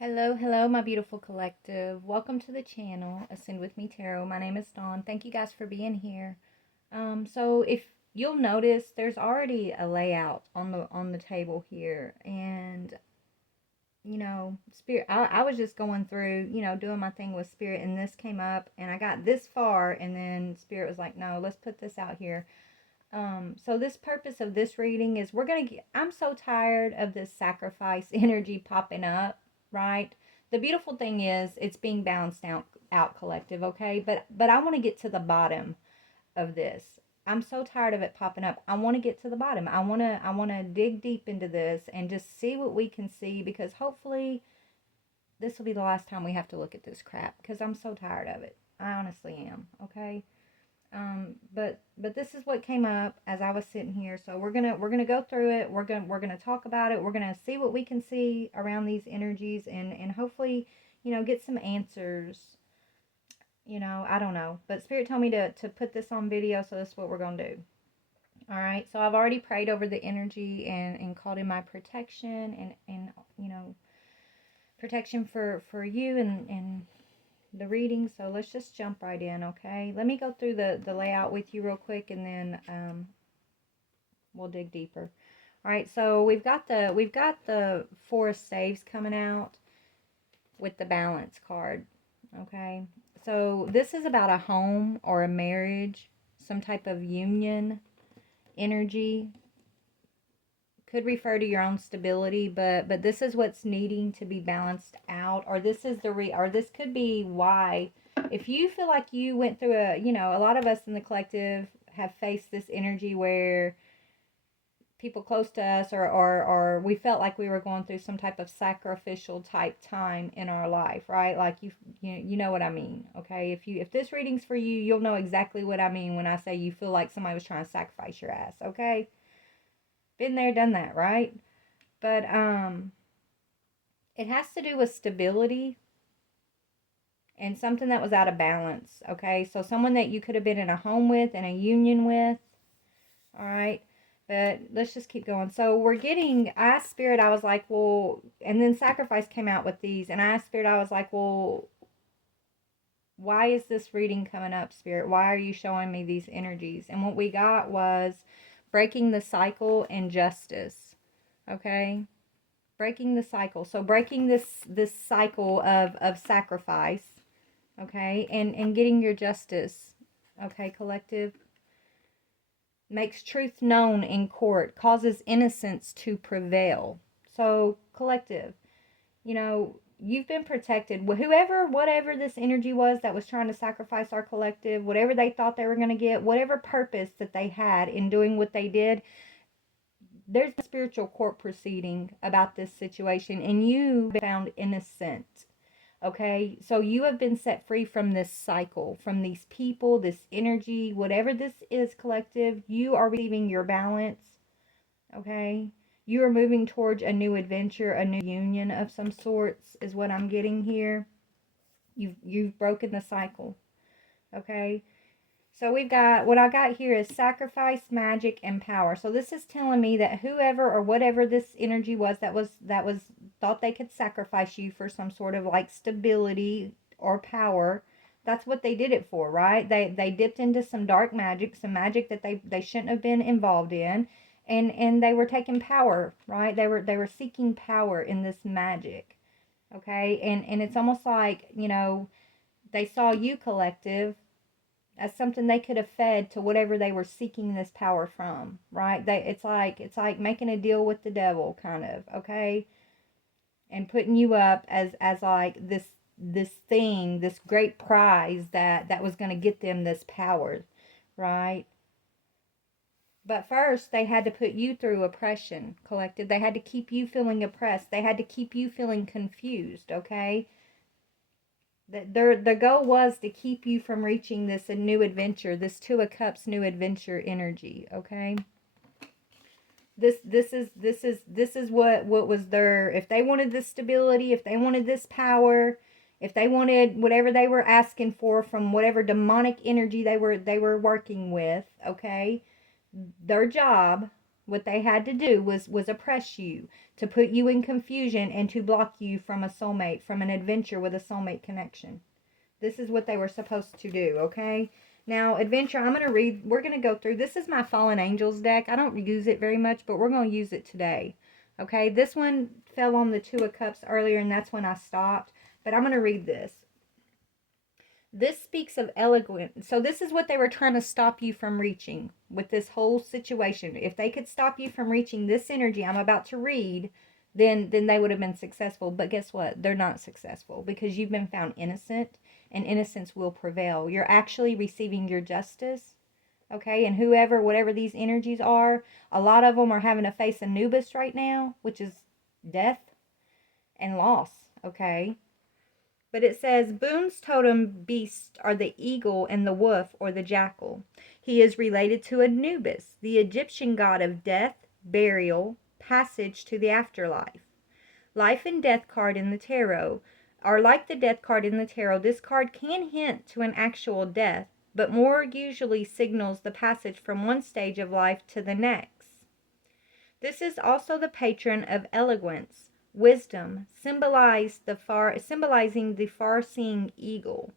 Hello, hello, my beautiful collective. Welcome to the channel, Ascend with Me Tarot. My name is Dawn. Thank you guys for being here. So if you'll notice, there's already a layout on the table here, and Spirit. I was just going through, doing my thing with Spirit, and this came up, and I got this far, and then Spirit was like, "No, let's put this out here." So this purpose of this reading is I'm so tired of this sacrifice energy popping up, right? The beautiful thing is it's being balanced out collective, okay? But I want to get to the bottom of this. I'm so tired of it popping up. I want to get to the bottom. I want to dig deep into this and just see what we can see, because hopefully this will be the last time we have to look at this crap, because I'm so tired of it. I honestly am, okay? But this is what came up as I was sitting here. So we're gonna go through it. We're gonna talk about it. We're gonna see what we can see around these energies, and hopefully, get some answers. I don't know, but Spirit told me to put this on video, so that's what we're gonna do. All right. So I've already prayed over the energy and called in my protection and protection for you and the reading. So let's just jump right in, okay? Let me go through the layout with you real quick, and then we'll dig deeper. All right, so we've got the Four of Staves coming out with the Balance card, okay? So this is about a home or a marriage, some type of union energy. Could refer to your own stability, but this is what's needing to be balanced out, or this is or this could be why, if you feel like you went through a lot of us in the collective have faced this energy where people close to us, or we felt like we were going through some type of sacrificial type time in our life, right? Like you know what I mean, okay? If this reading's for you, you'll know exactly what I mean when I say you feel like somebody was trying to sacrifice your ass, okay? Been there, done that, right? But it has to do with stability and something that was out of balance, okay? So someone that you could have been in a home with and a union with, all right? But let's just keep going. So I asked Spirit, I was like, well, and then Sacrifice came out with these, and I asked Spirit, I was like, well, why is this reading coming up, Spirit? Why are you showing me these energies? And what we got was breaking the cycle and justice, okay? Breaking the cycle. So breaking this cycle of sacrifice, okay, and getting your justice, okay, collective. Makes truth known in court, causes innocence to prevail. So collective, you've been protected. Whatever this energy was that was trying to sacrifice our collective, whatever they thought they were going to get, whatever purpose that they had in doing what they did, there's a spiritual court proceeding about this situation, and you found innocent. Okay, so you have been set free from this cycle, from these people, this energy, whatever this is, collective. You are receiving your balance. Okay, you are moving towards a new adventure, a new union of some sorts, is what I'm getting here. You've broken the cycle. Okay, so we've got, what I got here is sacrifice, magic, and power. So this is telling me that whoever or whatever this energy was that was thought they could sacrifice you for some sort of like stability or power. That's what they did it for, right? They dipped into some dark magic, some magic that they shouldn't have been involved in, and they were taking power, right? They were seeking power in this magic. Okay? And it's almost like, they saw you, collective, as something they could have fed to whatever they were seeking this power from, right? It's like making a deal with the devil, kind of, okay? And putting you up as like this thing, this great prize that was going to get them this power, right? But first, they had to put you through oppression, collective. They had to keep you feeling oppressed. They had to keep you feeling confused, okay? The goal was to keep you from reaching this new adventure, this Two of Cups new adventure energy, okay? This is what was their, if they wanted this stability, if they wanted this power, if they wanted whatever they were asking for from whatever demonic energy they were working with, okay? Their job, What they had to do was oppress you, to put you in confusion, and to block you from a soulmate, from an adventure with a soulmate connection. This is what they were supposed to do, okay? Now, adventure, I'm going to read, we're going to go through, this is my Fallen Angels deck. I don't use it very much, but we're going to use it today, okay? This one fell on the Two of Cups earlier, and that's when I stopped, but I'm going to read this. This speaks of eloquent. So this is what they were trying to stop you from reaching with this whole situation. If they could stop you from reaching this energy I'm about to read, then they would have been successful. But guess what? They're not successful because you've been found innocent, and innocence will prevail. You're actually receiving your justice. Okay, and whatever these energies are, a lot of them are having to face Anubis right now, which is death and loss. Okay. But it says, Boone's totem beasts are the eagle and the wolf, or the jackal. He is related to Anubis, the Egyptian god of death, burial, passage to the afterlife. Life and death card in the tarot are like the death card in the tarot. This card can hint to an actual death, but more usually signals the passage from one stage of life to the next. This is also the patron of eloquence, wisdom, symbolizing the far-seeing eagle.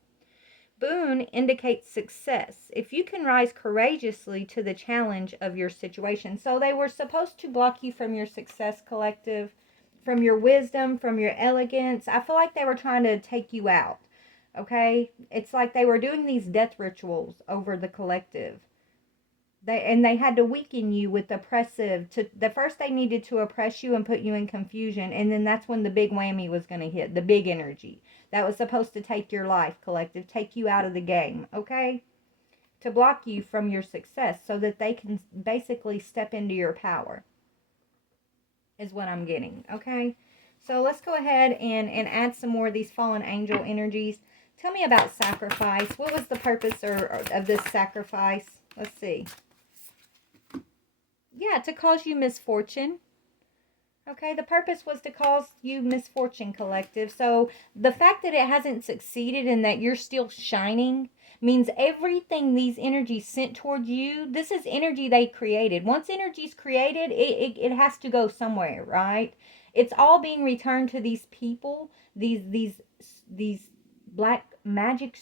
Boone indicates success if you can rise courageously to the challenge of your situation. So they were supposed to block you from your success, collective, from your wisdom, from your elegance. I feel like they were trying to take you out. Okay? It's like they were doing these death rituals over the collective. They had to weaken you with oppressive. The first they needed to oppress you and put you in confusion, and then that's when the big whammy was going to hit, the big energy that was supposed to take your life, collective, take you out of the game, okay, to block you from your success so that they can basically step into your power, is what I'm getting. Okay, so let's go ahead and add some more of these fallen angel energies. Tell me about sacrifice. What was the purpose of this sacrifice? Let's see. Yeah, to cause you misfortune. Okay, the purpose was to cause you misfortune, collective. So the fact that it hasn't succeeded and that you're still shining means everything these energies sent toward you, this is energy they created. Once energy's created, it has to go somewhere, right? It's all being returned to these people, these black magic,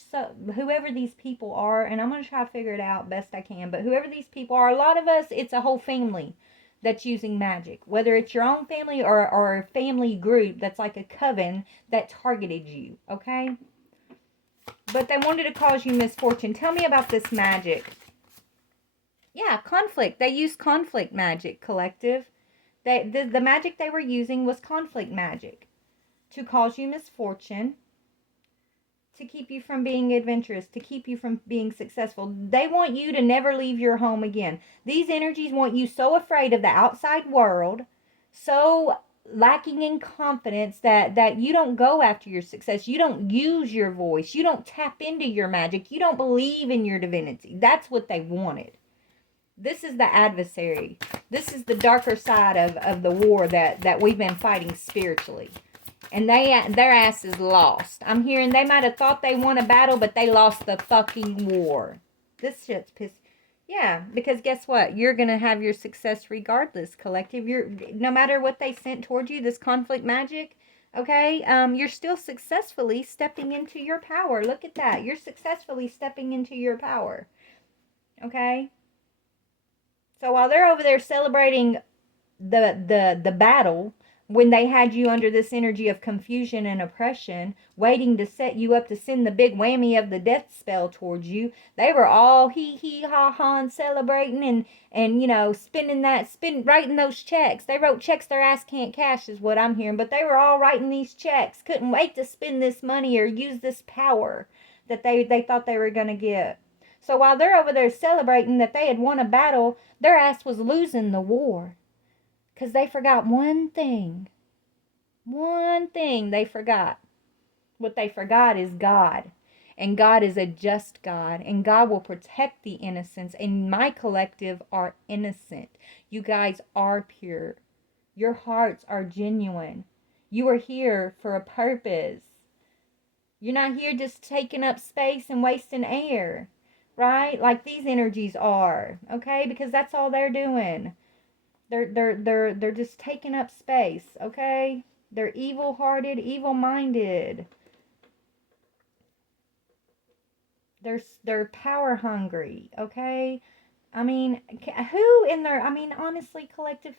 whoever these people are, and I'm going to try to figure it out best I can, but whoever these people are, a lot of us, it's a whole family that's using magic, whether it's your own family or a family group that's like a coven that targeted you, okay? But they wanted to cause you misfortune. Tell me about this magic. Yeah, conflict. They used conflict magic, collective. The magic they were using was conflict magic to cause you misfortune, to keep you from being adventurous, to keep you from being successful. They want you to never leave your home again. These energies want you so afraid of the outside world, so lacking in confidence that you don't go after your success. You don't use your voice. You don't tap into your magic. You don't believe in your divinity. That's what they wanted. This is the adversary. This is the darker side of the war that we've been fighting spiritually. And their ass is lost. I'm hearing they might have thought they won a battle, but they lost the fucking war. This shit's pissed. Yeah, because guess what? You're going to have your success regardless, collective. No matter what they sent toward you, this conflict magic, okay? You're still successfully stepping into your power. Look at that. You're successfully stepping into your power. Okay? So while they're over there celebrating the battle, when they had you under this energy of confusion and oppression, waiting to set you up to send the big whammy of the death spell towards you, they were all hee ha ha and celebrating and you know, writing those checks. They wrote checks their ass can't cash is what I'm hearing, but they were all writing these checks. Couldn't wait to spend this money or use this power that they thought they were going to get. So while they're over there celebrating that they had won a battle, their ass was losing the war. Because they forgot one thing. One thing they forgot. What they forgot is God. And God is a just God. And God will protect the innocents. And my collective are innocent. You guys are pure. Your hearts are genuine. You are here for a purpose. You're not here just taking up space and wasting air. Right? Like these energies are. Okay? Because that's all they're doing. They're just taking up space, okay? They're evil-hearted, evil-minded. They're power hungry, okay? I mean, who in there, I mean, honestly, collective,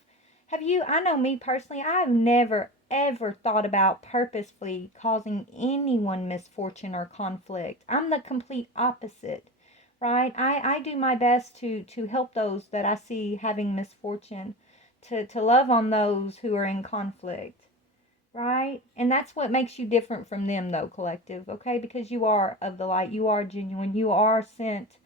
have you, I know me personally, I've never ever thought about purposefully causing anyone misfortune or conflict. I'm the complete opposite, right? I do my best to help those that I see having misfortune, to love on those who are in conflict, right? And that's what makes you different from them, though, collective, okay? Because you are of the light, you are genuine, you are sent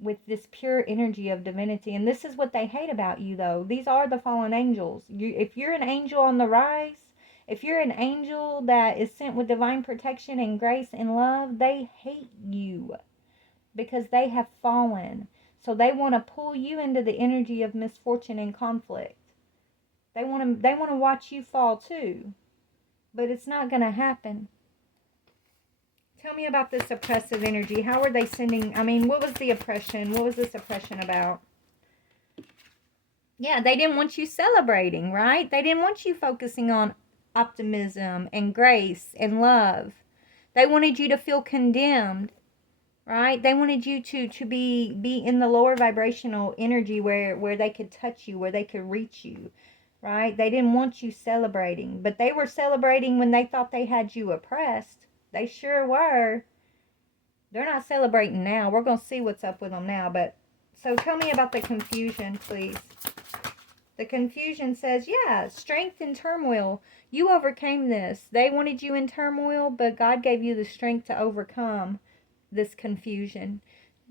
with this pure energy of divinity. And this is what they hate about you, though. These are the fallen angels. If you're an angel on the rise, if you're an angel that is sent with divine protection and grace and love, they hate you because they have fallen. So they want to pull you into the energy of misfortune and conflict. They want to watch you fall too. But it's not going to happen. Tell me about this oppressive energy. How are they sending? I mean, what was the oppression? What was this oppression about? Yeah, they didn't want you celebrating, right? They didn't want you focusing on optimism and grace and love. They wanted you to feel condemned, right? They wanted you to be in the lower vibrational energy where they could touch you, where they could reach you, right? They didn't want you celebrating, but they were celebrating when they thought they had you oppressed. They sure were. They're not celebrating now. We're going to see what's up with them now. But so tell me about the confusion, please. The confusion says, yeah, strength and turmoil. You overcame this. They wanted you in turmoil, but God gave you the strength to overcome this confusion,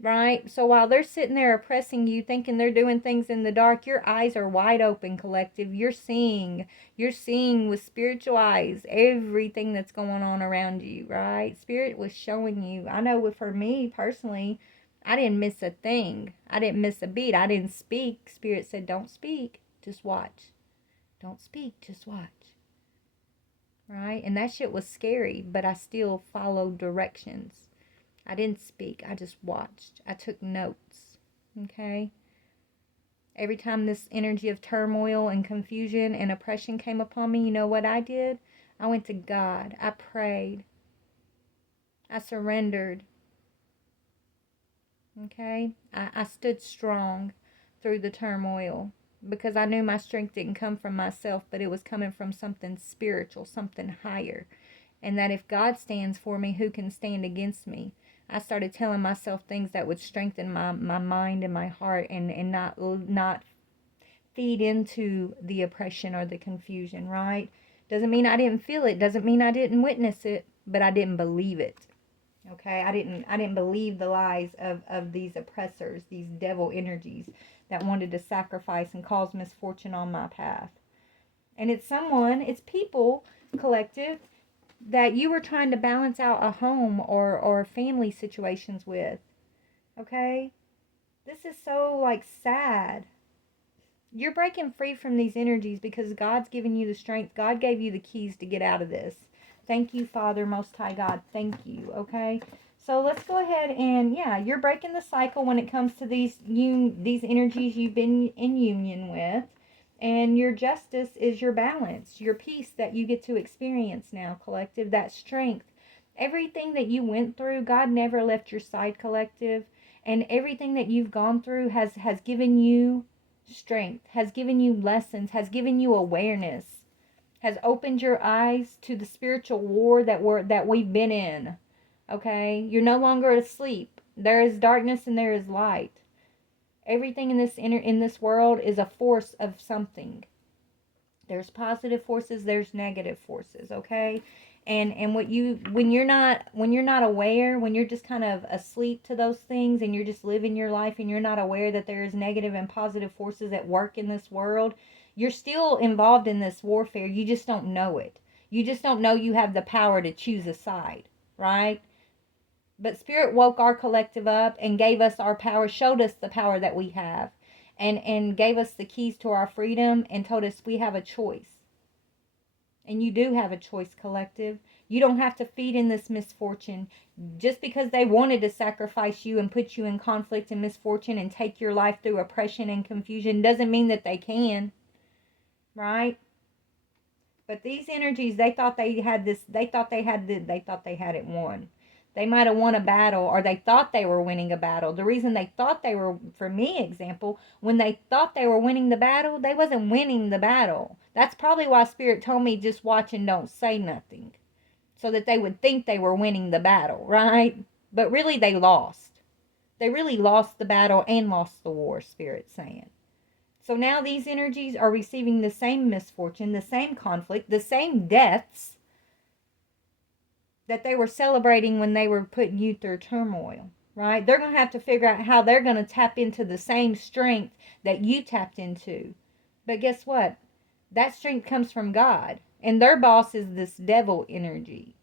right? So while they're sitting there oppressing you, thinking they're doing things in the dark, your eyes are wide open, collective. You're seeing with spiritual eyes everything that's going on around you, right? Spirit was showing you. I know for me personally, I didn't miss a thing. I didn't miss a beat. I didn't speak. Spirit said, don't speak, just watch. Don't speak, just watch. Right? And that shit was scary, but I still followed directions. I didn't speak. I just watched. I took notes. Okay? Every time this energy of turmoil and confusion and oppression came upon me, you know what I did? I went to God. I prayed. I surrendered. Okay? I stood strong through the turmoil because I knew my strength didn't come from myself, but it was coming from something spiritual, something higher. And that if God stands for me, who can stand against me? I started telling myself things that would strengthen my mind and my heart and not feed into the oppression or the confusion, right? Doesn't mean I didn't feel it. Doesn't mean I didn't witness it, but I didn't believe it. Okay? I didn't believe the lies of these oppressors, these devil energies that wanted to sacrifice and cause misfortune on my path. And it's people, collective, that you were trying to balance out a home or family situations with. Okay? This is so sad. You're breaking free from these energies because God's given you the strength. God gave you the keys to get out of this. Thank you, Father, Most High God. Thank you. Okay? So let's go ahead and, yeah, you're breaking the cycle when it comes to these energies you've been in union with. And your justice is your balance, your peace that you get to experience now, collective, that strength. Everything that you went through, God never left your side, collective. And everything that you've gone through has given you strength, has given you lessons, has given you awareness, has opened your eyes to the spiritual war that we've been in. Okay? You're no longer asleep. There is darkness and there is light. Everything in this world is a force of something. There's positive forces, there's negative forces, okay? And when you're not aware, when you're just kind of asleep to those things and you're just living your life and you're not aware that there is negative and positive forces at work in this world, you're still involved in this warfare. You just don't know it. You just don't know you have the power to choose a side, right? But Spirit woke our collective up and gave us our power, showed us the power that we have, and gave us the keys to our freedom and told us we have a choice. And you do have a choice, collective. You don't have to feed in this misfortune. Just because they wanted to sacrifice you and put you in conflict and misfortune and take your life through oppression and confusion doesn't mean that they can. right? But these energies, they thought they had this, they thought they had it won. They might have won a battle, or they thought they were winning a battle. The reason they thought they were, for me example, when they thought they were winning the battle, they wasn't winning the battle. That's probably why Spirit told me just watch and don't say nothing, so that they would think they were winning the battle, right? But really they lost. They really lost the battle and lost the war, Spirit's saying. So now these energies are receiving the same misfortune, the same conflict, the same deaths that they were celebrating when they were putting you through turmoil, right? They're going to have to figure out how they're going to tap into the same strength that you tapped into. But guess what? That strength comes from God, and their boss is this devil energy.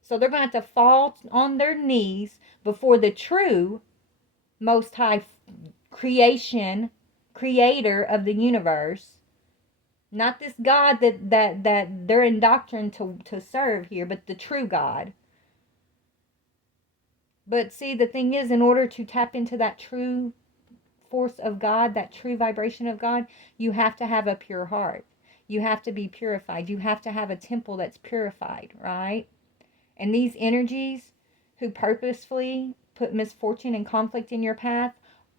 So they're going to have to fall on their knees before the true Most High creator of the universe, not this God that they're indoctrined to serve here, but the true God. But see, the thing is, in order to tap into that true force of God, that true vibration of God, you have to have a pure heart. You have to be purified. You have to have a temple that's purified, right? And these energies who purposefully put misfortune and conflict in your path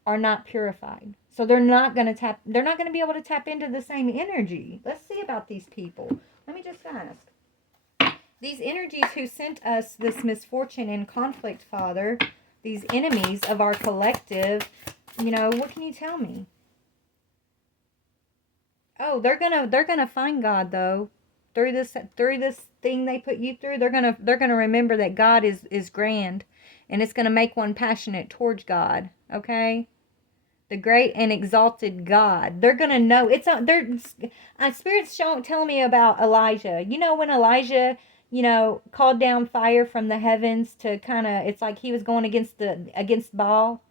are not purified. So they're not going to be able to tap into the same energy. Let's see about these people. Let me just ask. These energies who sent us this misfortune and conflict, Father, these enemies of our collective, what can you tell me? Oh, they're gonna find God though. Through this thing they put you through, they're gonna remember that God is grand, and it's gonna make one passionate towards God. Okay, the great and exalted God. They're gonna know it's Spirit's telling me about Elijah. When Elijah, called down fire from the heavens to it's like he was going against Baal.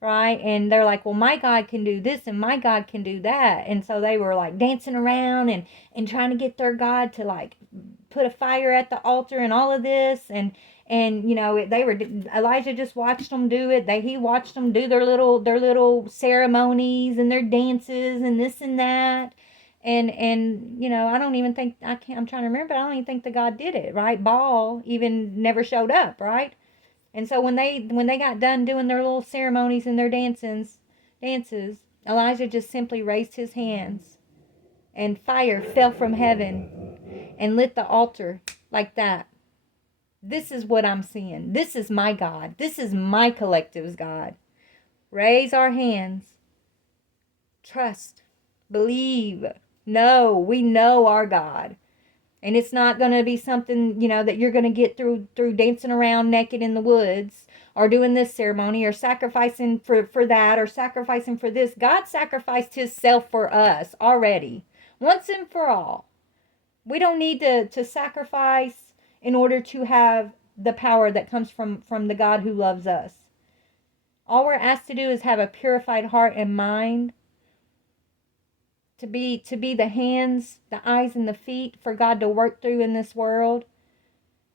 Right? And they're like, well, my God can do this and my God can do that. And so they were like dancing around and trying to get their God to like put a fire at the altar and all of this. And Elijah just watched them do it. He watched them do their little ceremonies and their dances and this and that. And I don't even think, I'm trying to remember, but I don't even think the God did it, right? Baal even never showed up, right? And so when they got done doing their little ceremonies and their dances, Elijah just simply raised his hands, and fire fell from heaven and lit the altar like that. This is what I'm seeing. This is my God. This is my collective's God. Raise our hands. Trust. Believe. Know. We know our God. And it's not going to be something, that you're going to get through dancing around naked in the woods, or doing this ceremony, or sacrificing for that, or sacrificing for this. God sacrificed himself for us already, once and for all. We don't need to sacrifice in order to have the power that comes from the God who loves us. All we're asked to do is have a purified heart and mind, to be the hands, the eyes, and the feet for God to work through in this world.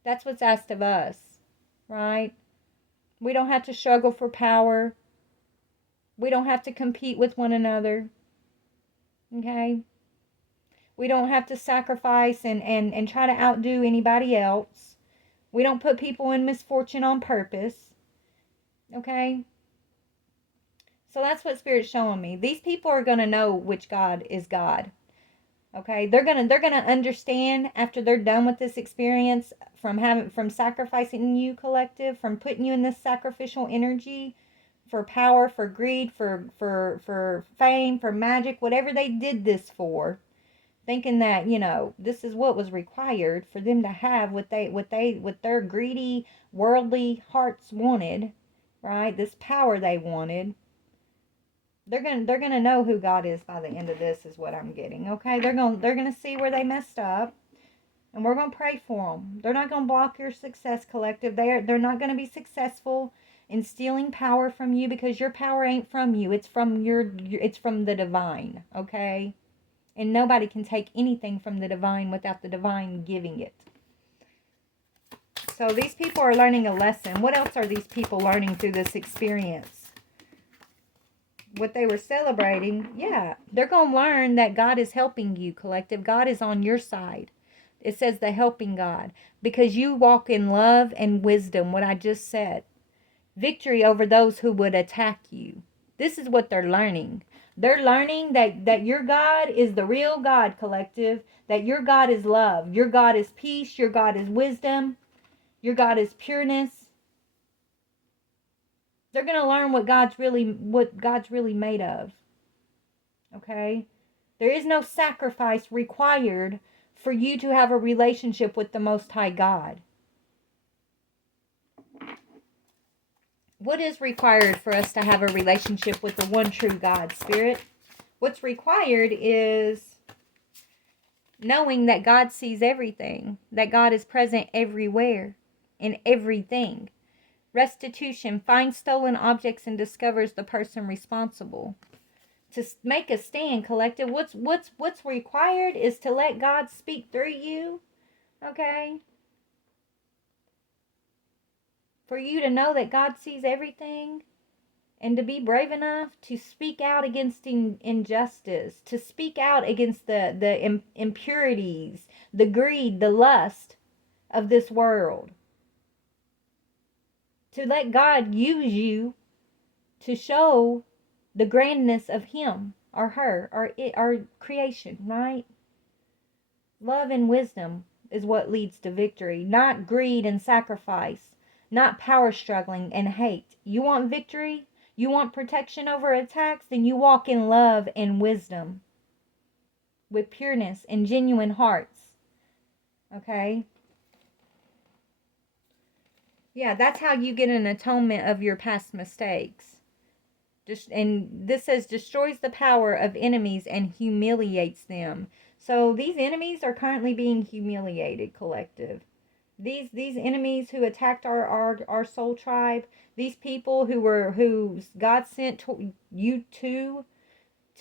That's what's asked of us, right? We don't have to struggle for power. We don't have to compete with one another, okay? We don't have to sacrifice and try to outdo anybody else. We don't put people in misfortune on purpose, okay? So that's what Spirit's showing me. These people are going to know which God is God. Okay? They're going to understand after they're done with this experience from sacrificing you, collective, from putting you in this sacrificial energy for power, for greed, for fame, for magic, whatever they did this for, thinking that, this is what was required for them to have what their greedy, worldly hearts wanted, right? This power they wanted. They're gonna know who God is by the end of this, is what I'm getting. Okay, they're gonna see where they messed up, and we're gonna pray for them. They're not gonna block your success, collective. They're not gonna be successful in stealing power from you, because your power ain't from you. It's from it's from the divine. Okay, and nobody can take anything from the divine without the divine giving it. So these people are learning a lesson. What else are these people learning through this experience? what they were celebrating, yeah, they're going to learn that God is helping you, collective. God is on your side. It says the helping God, because you walk in love and wisdom, what I just said. Victory over those who would attack you. This is what they're learning. They're learning that your God is the real God, collective. That your God is love. Your God is peace. Your God is wisdom. Your God is pureness. They're going to learn what God's really made of. Okay? There is no sacrifice required for you to have a relationship with the Most High God. What is required for us to have a relationship with the one true God, Spirit? What's required is knowing that God sees everything, that God is present everywhere, in everything. Restitution finds stolen objects and discovers the person responsible. To make a stand, collective, what's required is to let God speak through you, okay? For you to know that God sees everything, and to be brave enough to speak out against injustice, to speak out against the impurities, the greed, the lust of this world. To let God use you to show the grandness of Him or her or creation, right? Love and wisdom is what leads to victory, not greed and sacrifice, not power struggling and hate. You want victory? You want protection over attacks? Then you walk in love and wisdom with pureness and genuine hearts. Okay? Yeah, that's how you get an atonement of your past mistakes. And this says destroys the power of enemies and humiliates them. So these enemies are currently being humiliated, collective. These enemies who attacked our soul tribe, these people who God sent you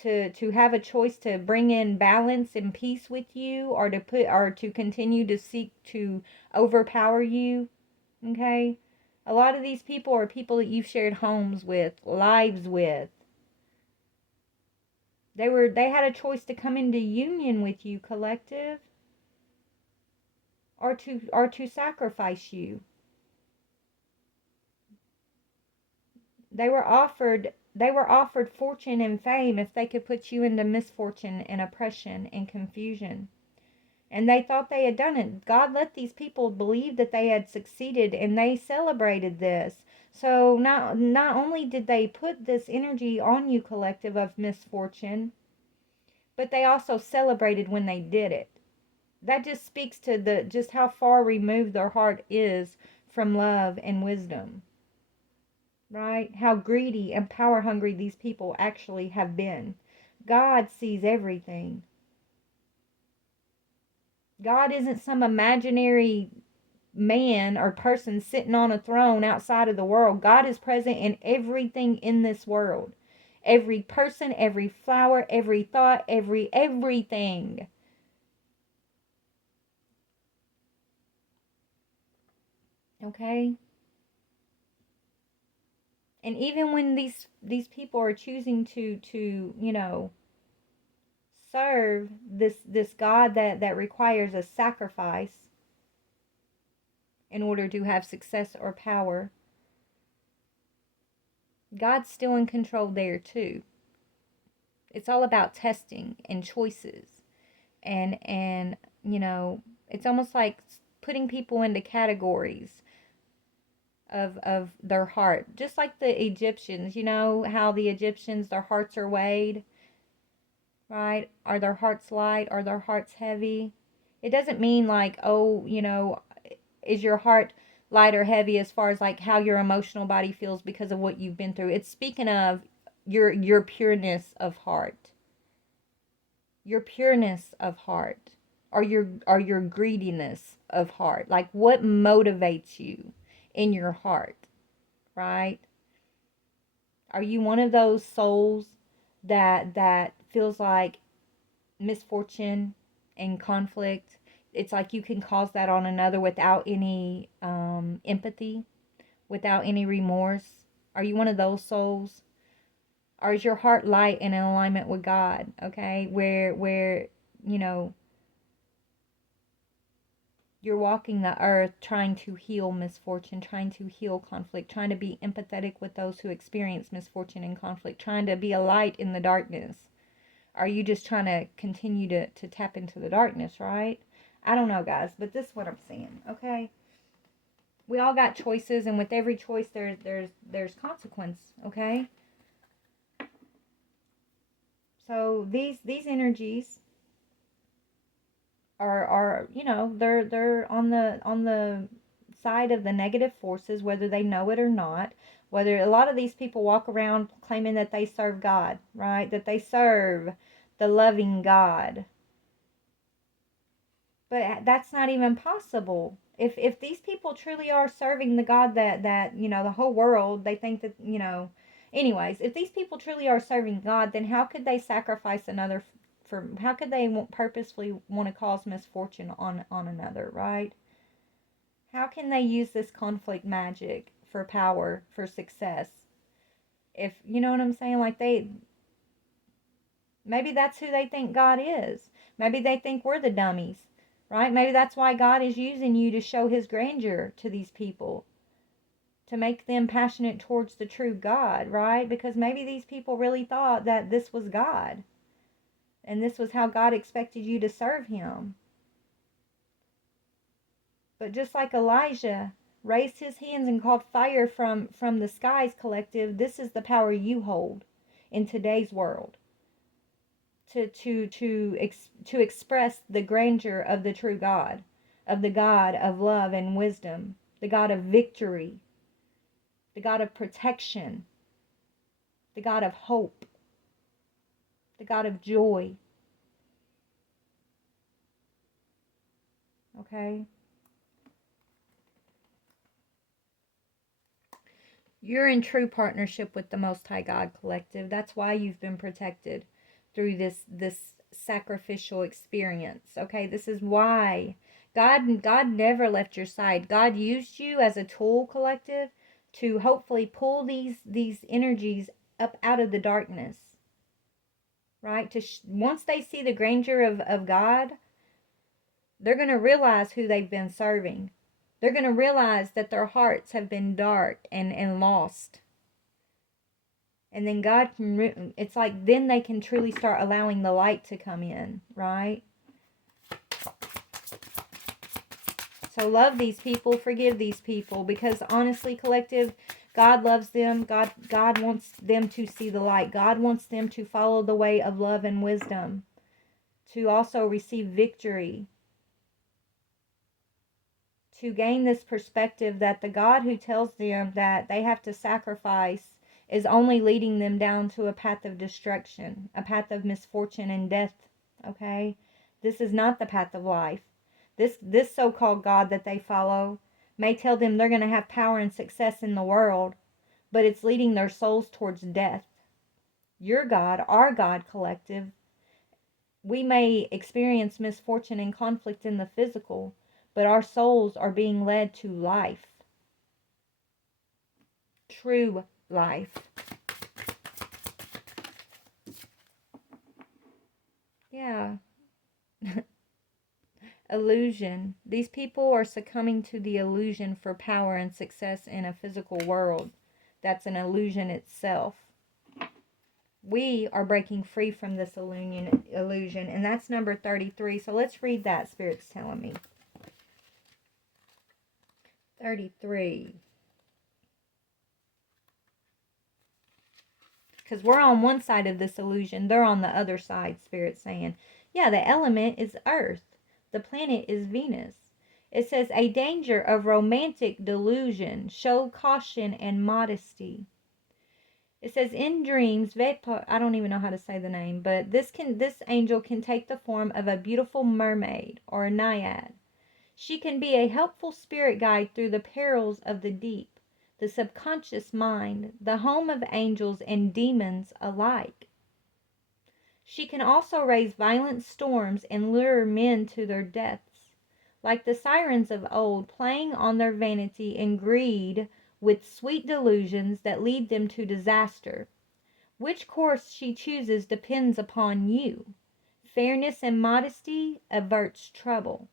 to have a choice to bring in balance and peace with you, or to continue to seek to overpower you. Okay? A lot of these people are people that you've shared homes with, lives with. They had a choice to come into union with you, collective, or to sacrifice you. They were offered fortune and fame if they could put you into misfortune and oppression and confusion. And they thought they had done it. God let these people believe that they had succeeded, and they celebrated this. So not only did they put this energy on you, collective, of misfortune, but they also celebrated when they did it. That just speaks to just how far removed their heart is from love and wisdom. Right? How greedy and power hungry these people actually have been. God sees everything. God isn't some imaginary man or person sitting on a throne outside of the world. God is present in everything in this world. Every person, every flower, every thought, everything. Okay? And even when these people are choosing to serve this God that requires a sacrifice in order to have success or power, God's still in control there too. It's all about testing and choices. And it's almost like putting people into categories of their heart. Just like the Egyptians, how the Egyptians, their hearts are weighed, right? Are their hearts light? Are their hearts heavy? It doesn't mean like, is your heart light or heavy as far as like how your emotional body feels because of what you've been through. It's speaking of your pureness of heart. Your pureness of heart. Or your greediness of heart. Like what motivates you in your heart, right? Are you one of those souls that feels like misfortune and conflict, it's like you can cause that on another without any empathy, without any remorse? Are you one of those souls? Or is your heart light and in alignment with God? Okay, where you know, you're walking the earth trying to heal misfortune, trying to heal conflict, trying to be empathetic with those who experience misfortune and conflict, trying to be a light in the darkness. Are you just trying to continue to tap into the darkness, right? I don't know, guys, but this is what I'm saying, okay? We all got choices, and with every choice there's consequence, okay? So these energies are you know, they're on the side of the negative forces, whether they know it or not. Whether a lot of these people walk around claiming that they serve God, right? That they serve the loving God. But that's not even possible. If these people truly are serving the God that you know, the whole world, they think that, you know, anyways, if these people truly are serving God, then how could they sacrifice another for, how could they purposefully want to cause misfortune on another, right? How can they use this conflict magic for power, for success? If you know what I'm saying, like maybe that's who they think God is. Maybe they think we're the dummies, right? Maybe that's why God is using you to show his grandeur to these people, to make them passionate towards the true God, right? Because maybe these people really thought that this was God and this was how God expected you to serve him. But just like Elijah raised his hands and called fire from the skies, collective, this is the power you hold in today's world. To express the grandeur of the true God, of the God of love and wisdom, the God of victory, the God of protection, the God of hope, the God of joy. Okay? You're in true partnership with the Most High God, collective. That's why you've been protected through this sacrificial experience. Okay? This is why God never left your side. God used you as a tool, collective, to hopefully pull these energies up out of the darkness. Right? Once they see the grandeur of God, they're going to realize who they've been serving. They're going to realize that their hearts have been dark and lost. And then God can, it's like then they can truly start allowing the light to come in, right? So love these people, forgive these people, because honestly, collective, God loves them. God wants them to see the light. God wants them to follow the way of love and wisdom, to also receive victory, to gain this perspective that the God who tells them that they have to sacrifice is only leading them down to a path of destruction, a path of misfortune and death, okay? This is not the path of life. This so-called God that they follow may tell them they're going to have power and success in the world, but it's leading their souls towards death. Your God, our God, collective, we may experience misfortune and conflict in the physical, but our souls are being led to life. True life. Yeah. Illusion. These people are succumbing to the illusion for power and success in a physical world. That's an illusion itself. We are breaking free from this illusion, and that's number 33. So let's read that, Spirit's telling me. 33. Because we're on one side of this illusion, they're on the other side, Spirit's saying. Yeah, the element is Earth. The planet is Venus. It says, a danger of romantic delusion. Show caution and modesty. It says, in dreams, I don't even know how to say the name, but this angel can take the form of a beautiful mermaid or a naiad. She can be a helpful spirit guide through the perils of the deep, the subconscious mind, the home of angels and demons alike. She can also raise violent storms and lure men to their deaths, like the sirens of old, playing on their vanity and greed with sweet delusions that lead them to disaster. Which course she chooses depends upon you. Fairness and modesty averts trouble.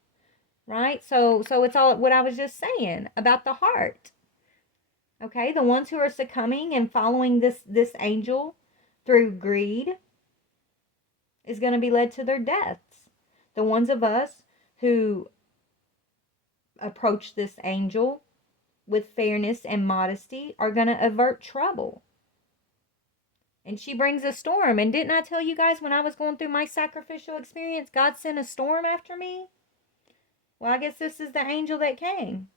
Right? So it's all what I was just saying about the heart. Okay? The ones who are succumbing and following this angel through greed is going to be led to their deaths. The ones of us who approach this angel with fairness and modesty are going to avert trouble. And she brings a storm. And didn't I tell you guys when I was going through my sacrificial experience, God sent a storm after me? Well, I guess this is the angel that came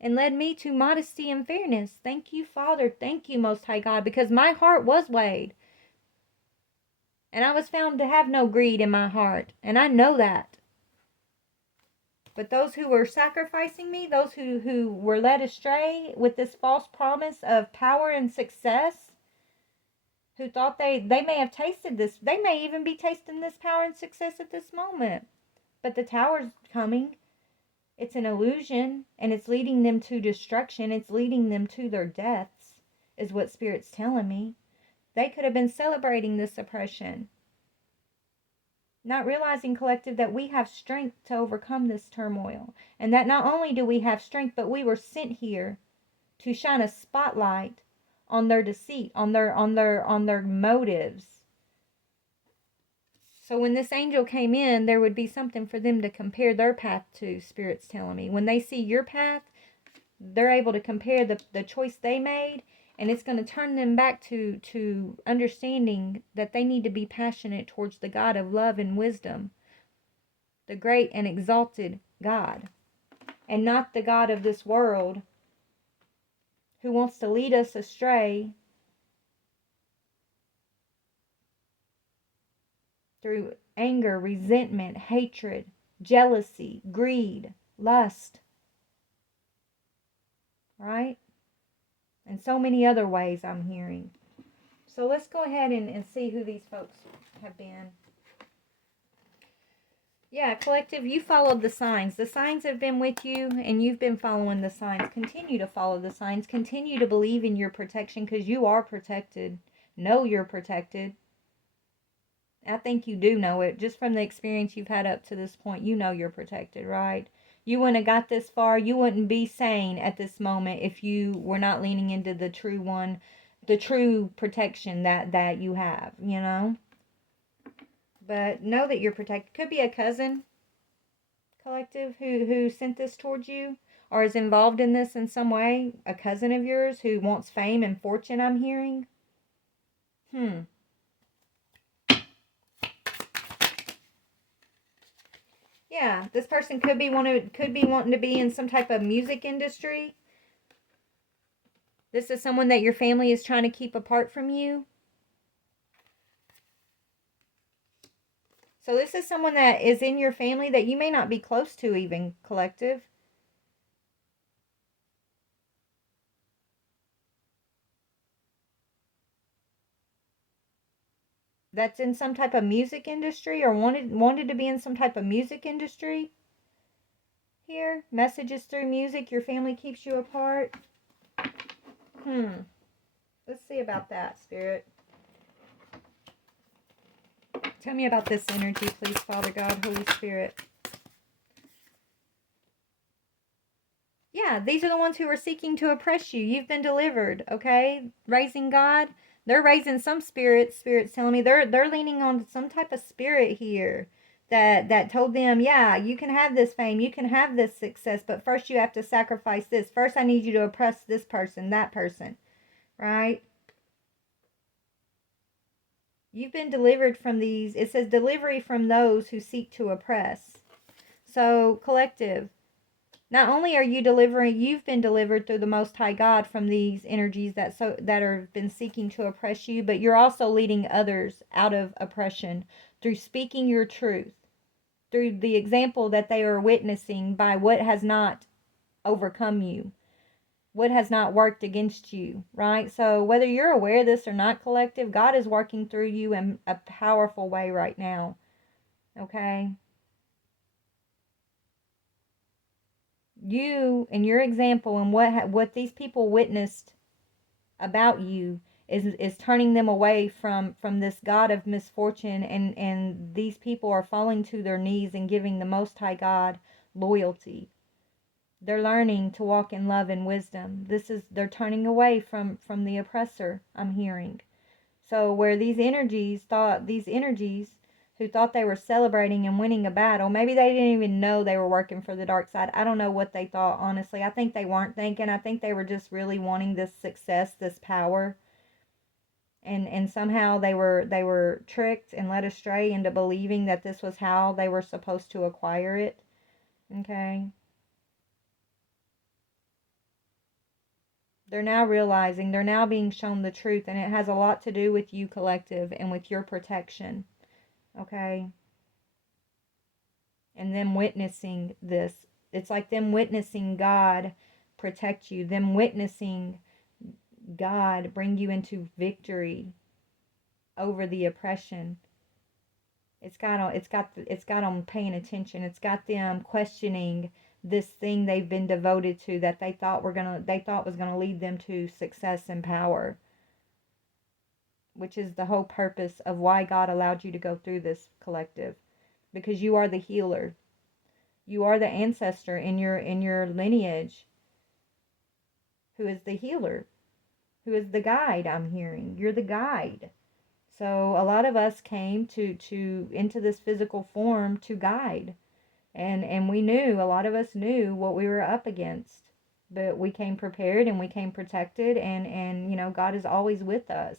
and led me to modesty and fairness. Thank you, Father. Thank you, Most High God, because my heart was weighed. And I was found to have no greed in my heart. And I know that. But those who were sacrificing me, those who were led astray with this false promise of power and success, who thought they may have tasted this, they may even be tasting this power and success at this moment. But the tower's coming. It's an illusion, and it's leading them to destruction. It's leading them to their deaths, is what Spirit's telling me. They could have been celebrating this oppression. Not realizing, collective, that we have strength to overcome this turmoil. And that not only do we have strength, but we were sent here to shine a spotlight on their deceit, on their motives. So when this angel came in, there would be something for them to compare their path to, Spirit's telling me. When they see your path, they're able to compare the choice they made, and it's going to turn them back to understanding that they need to be passionate towards the God of love and wisdom, the great and exalted God, and not the God of this world who wants to lead us astray through anger, resentment, hatred, jealousy, greed, lust. Right? And so many other ways I'm hearing. So let's go ahead and see who these folks have been. Yeah, collective, you followed the signs. The signs have been with you, and you've been following the signs. Continue to follow the signs. Continue to believe in your protection, because you are protected. Know you're protected. I think you do know it. Just from the experience you've had up to this point, you know you're protected, right? You wouldn't have got this far. You wouldn't be sane at this moment if you were not leaning into the true one, the true protection that you have, you know? But know that you're protected. Could be a cousin, collective, who sent this towards you or is involved in this in some way. A cousin of yours who wants fame and fortune, I'm hearing. Yeah, this person could be wanting to be in some type of music industry. This is someone that your family is trying to keep apart from you. So this is someone that is in your family that you may not be close to even, collective. That's in some type of music industry or wanted to be in some type of music industry. Here, messages through music, your family keeps you apart. Let's see about that, Spirit. Tell me about this energy, please, Father God, Holy Spirit. Yeah, these are the ones who are seeking to oppress you. You've been delivered, okay? Raising God. They're raising some spirits. Spirit's telling me they're leaning on some type of spirit here that told them, yeah, you can have this fame, you can have this success, but first you have to sacrifice this. First I need you to oppress this person, that person, right? You've been delivered from these. It says delivery from those who seek to oppress. So, collective, not only are you delivering, you've been delivered through the Most High God from these energies that have been seeking to oppress you, but you're also leading others out of oppression through speaking your truth, through the example that they are witnessing by what has not overcome you, what has not worked against you, right? So whether you're aware of this or not, collective, God is working through you in a powerful way right now, okay? You and your example and what these people witnessed about you is turning them away from this God of misfortune, and these people are falling to their knees and giving the Most High God loyalty. They're learning to walk in love and wisdom. They're turning away from the oppressor, I'm hearing. So where these energies who thought they were celebrating and winning a battle, maybe they didn't even know they were working for the dark side. I don't know what they thought, honestly. I think they weren't thinking. I think they were just really wanting this success, this power. And somehow they were tricked and led astray into believing that this was how they were supposed to acquire it. Okay? They're now realizing, they're now being shown the truth, and it has a lot to do with you, collective, and with your protection. Okay? And them witnessing this. It's like them witnessing God protect you, them witnessing God bring you into victory over the oppression. It's got them paying attention. It's got them questioning this thing they've been devoted to, that they thought was gonna lead them to success and power, which is the whole purpose of why God allowed you to go through this, collective, because you are the healer. You are the ancestor in your lineage who is the healer, who is the guide. I'm hearing you're the guide. So a lot of us came to into this physical form to guide. And we knew, a lot of us knew what we were up against. But we came prepared and we came protected, and God is always with us.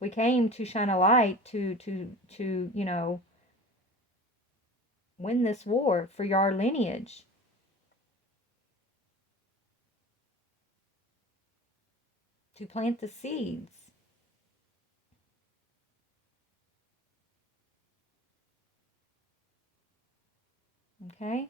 We came to shine a light to win this war for our lineage. To plant the seeds. Okay?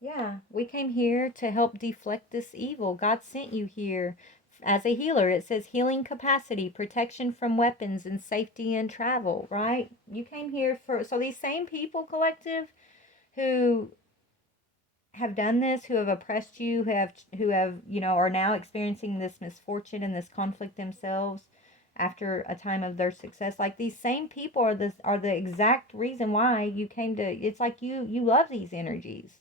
Yeah, we came here to help deflect this evil. God sent you here as a healer. It says healing capacity, protection from weapons, and safety in travel, right? You came here so these same people, collective, who have done this, who have oppressed you, who have are now experiencing this misfortune and this conflict themselves after a time of their success. Like, these same people are the exact reason why you came to. It's like you love these energies.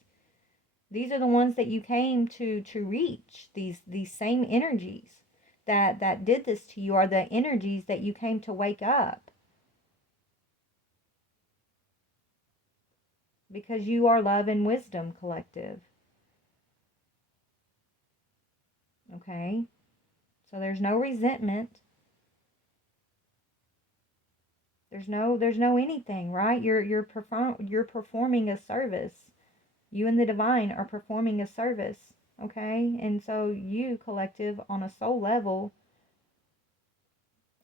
These are the ones that you came to reach. These same energies that did this to you are the energies that you came to wake up. Because you are love and wisdom, collective. Okay? So there's no resentment. There's no anything, right? You're performing a service. You and the divine are performing a service, okay? And so you, collective, on a soul level,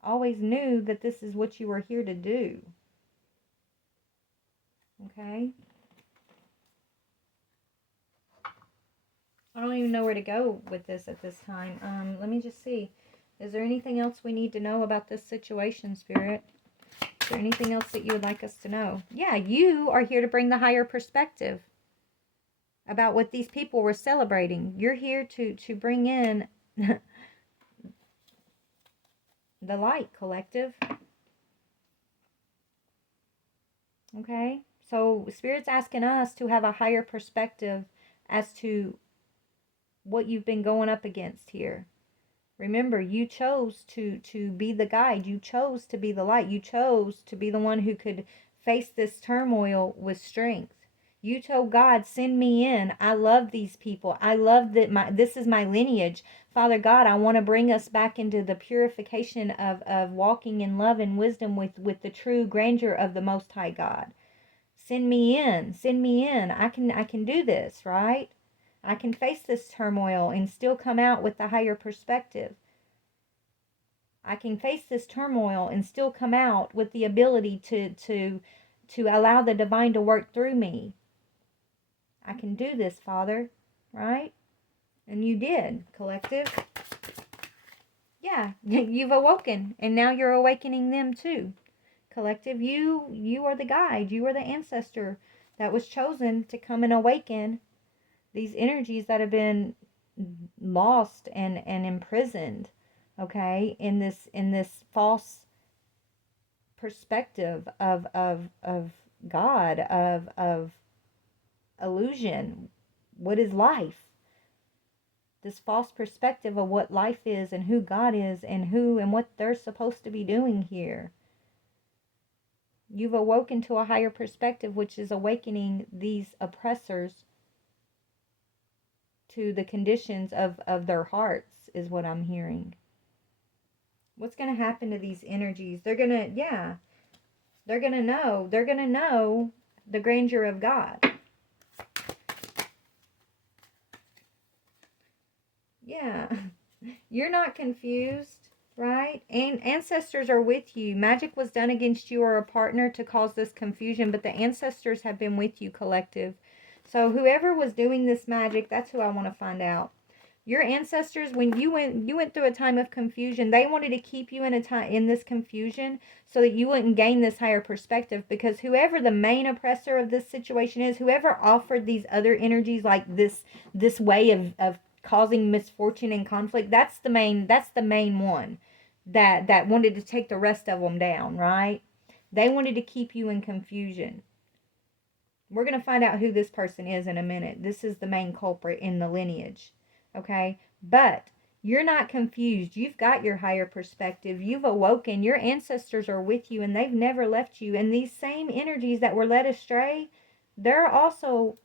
always knew that this is what you were here to do. Okay? I don't even know where to go with this at this time. Let me just see. Is there anything else we need to know about this situation, Spirit? Is there anything else that you would like us to know? Yeah, you are here to bring the higher perspective about what these people were celebrating. You're here to bring in the light, collective. Okay? So Spirit's asking us to have a higher perspective as to what you've been going up against here. Remember, you chose to be the guide. You chose to be the light. You chose to be the one who could face this turmoil with strength. You told God, send me in. I love these people. I love that this is my lineage. Father God, I want to bring us back into the purification of walking in love and wisdom with the true grandeur of the Most High God. Send me in. Send me in. I can do this, right? I can face this turmoil and still come out with the higher perspective. I can face this turmoil and still come out with the ability to allow the divine to work through me. I can do this, Father, right? And you did, collective. Yeah, you've awoken, and now you're awakening them too. Collective, you are the guide. You are the ancestor that was chosen to come and awaken these energies that have been lost and imprisoned, okay, in this false perspective of God, of illusion. What is life? This false perspective of what life is and who God is and who and what they're supposed to be doing here. You've awoken to a higher perspective, which is awakening these oppressors to the conditions of their hearts, is what I'm hearing. What's going to happen to these energies? They're going to, yeah, they're going to know. They're going to know the grandeur of God. Yeah. You're not confused, right? And ancestors are with you. Magic was done against you or a partner to cause this confusion, but the ancestors have been with you, collective. So whoever was doing this magic, that's who I want to find out. Your ancestors, when you went through a time of confusion, they wanted to keep you in this confusion so that you wouldn't gain this higher perspective, because whoever the main oppressor of this situation is, whoever offered these other energies, like this way of causing misfortune and conflict, that's the main one that wanted to take the rest of them down, right? They wanted to keep you in confusion. We're going to find out who this person is in a minute. This is the main culprit in the lineage. Okay? But you're not confused. You've got your higher perspective. You've awoken. Your ancestors are with you and they've never left you. And these same energies that were led astray, they're also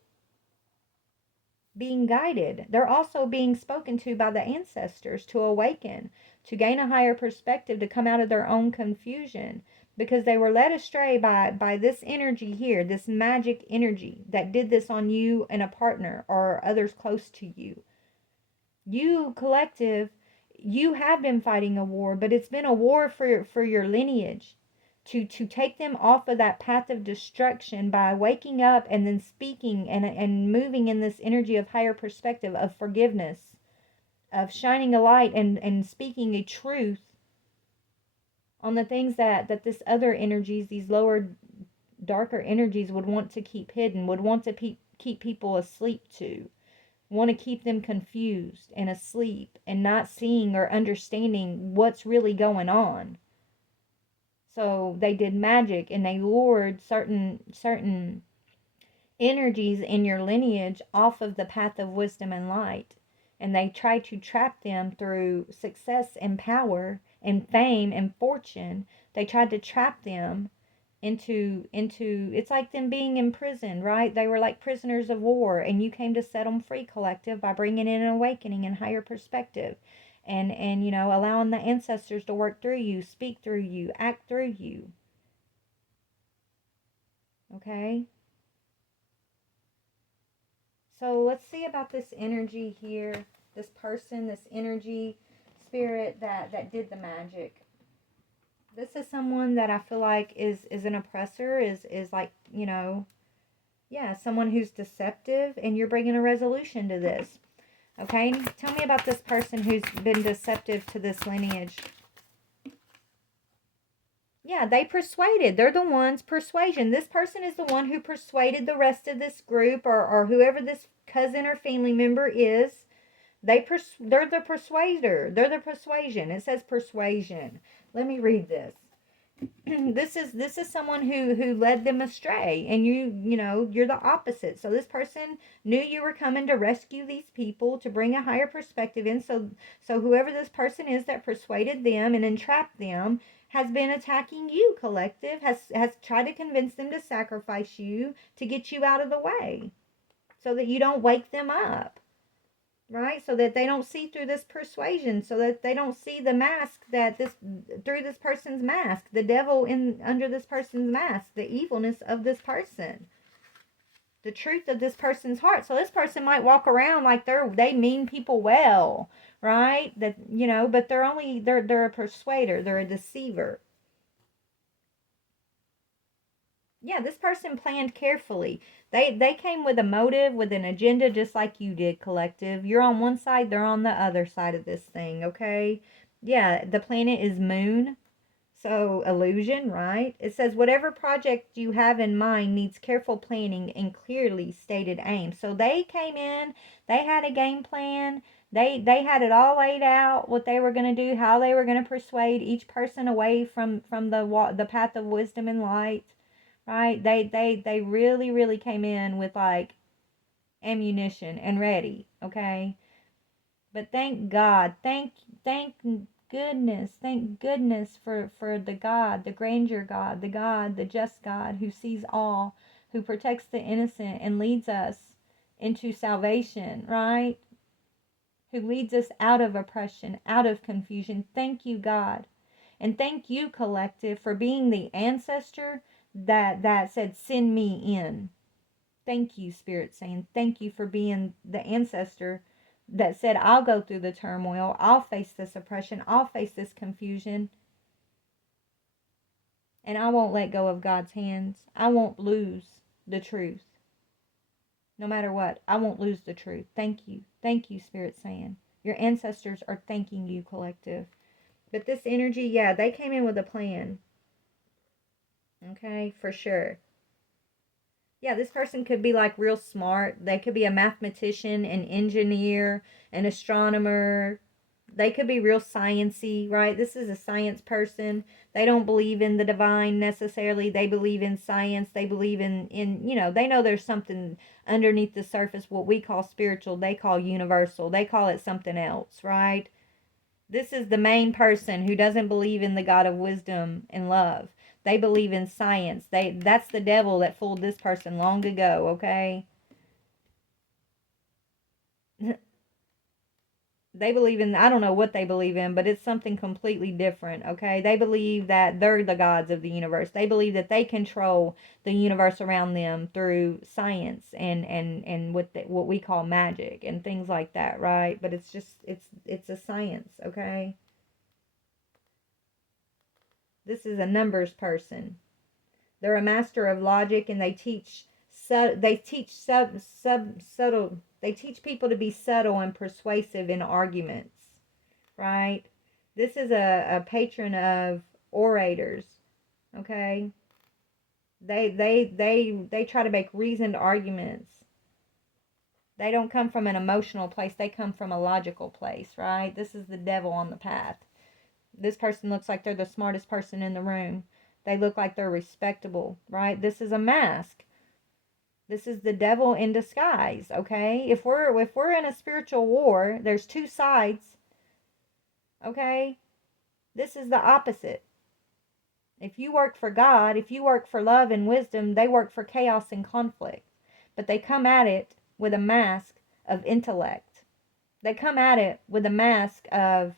being guided. They're also being spoken to by the ancestors to awaken, to gain a higher perspective, to come out of their own confusion, because they were led astray by this energy here, this magic energy that did this on you and a partner or others close to you. You, collective, you have been fighting a war, but it's been a war for your lineage. To take them off of that path of destruction by waking up and then speaking and moving in this energy of higher perspective, of forgiveness, of shining a light and speaking a truth on the things that this other energies, these lower, darker energies would want to keep hidden, would want to keep people asleep to, want to keep them confused and asleep and not seeing or understanding what's really going on. So they did magic and they lured certain energies in your lineage off of the path of wisdom and light. And they tried to trap them through success and power and fame and fortune. They tried to trap them into it's like them being imprisoned, right? They were like prisoners of war, and you came to set them free, collective, by bringing in an awakening and higher perspective, and you know, allowing the ancestors to work through you, speak through you, act through you. Okay, so let's see about this energy here, this person, this energy, spirit that did the magic. This is someone that I feel like is an oppressor, is like, you know, yeah, someone who's deceptive, and you're bringing a resolution to this. Okay, tell me about this person who's been deceptive to this lineage. Yeah, they persuaded. They're the ones, persuasion. This person is the one who persuaded the rest of this group, or whoever this cousin or family member is. They're the persuader. They're the persuasion. It says persuasion. Let me read this. This is someone who led them astray, and you know, you're the opposite. So this person knew you were coming to rescue these people, to bring a higher perspective in. So whoever this person is that persuaded them and entrapped them has been attacking you, collective, has tried to convince them to sacrifice you to get you out of the way so that you don't wake them up. Right, so that they don't see through this persuasion, so that they don't see the mask that through this person's mask, the devil in under this person's mask, the evilness of this person, the truth of this person's heart. So this person might walk around like they mean people well, right? That, you know, but they're a persuader, they're a deceiver. Yeah, this person planned carefully. They came with a motive, with an agenda, just like you did, collective. You're on one side, they're on the other side of this thing, okay? Yeah, the planet is Moon. So, illusion, right? It says whatever project you have in mind needs careful planning and clearly stated aim. So they came in, they had a game plan. They had it all laid out, what they were going to do, how they were going to persuade each person away from the path of wisdom and light, right? They really came in with like ammunition and ready, okay? But thank God, thank goodness for the God, the grandeur God, the God, the just God who sees all, who protects the innocent and leads us into salvation, right? Who leads us out of oppression, out of confusion. Thank you, God. And thank you, collective, for being the ancestor that said, send me in. Thank you, Spirit saying, thank you for being the ancestor that said, I'll go through the turmoil. I'll face this oppression. I'll face this confusion. And I won't let go of God's hands. I won't lose the truth. No matter what, I won't lose the truth. Thank you. Thank you, Spirit saying. Your ancestors are thanking you, collective. But this energy, yeah, they came in with a plan. Okay, for sure. Yeah, this person could be like real smart. They could be a mathematician, an engineer, an astronomer. They could be real sciencey, right? This is a science person. They don't believe in the divine necessarily. They believe in science. They believe in they know there's something underneath the surface, what we call spiritual, they call universal. They call it something else, right? This is the main person who doesn't believe in the God of wisdom and love. They believe in science. That's the devil that fooled this person long ago, okay? They believe in, I don't know what they believe in, but it's something completely different, okay? They believe that they're the gods of the universe. They believe that they control the universe around them through science and what we call magic and things like that, right? But it's just it's a science, okay? This is a numbers person. They're a master of logic, and they teach subtle. They teach people to be subtle and persuasive in arguments, right? This is a patron of orators. Okay, they try to make reasoned arguments. They don't come from an emotional place. They come from a logical place, right? This is the devil on the path. This person looks like they're the smartest person in the room. They look like they're respectable, right? This is a mask. This is the devil in disguise, okay? If we're in a spiritual war, there's two sides, okay? This is the opposite. If you work for God, if you work for love and wisdom, they work for chaos and conflict. But they come at it with a mask of intellect. They come at it with a mask of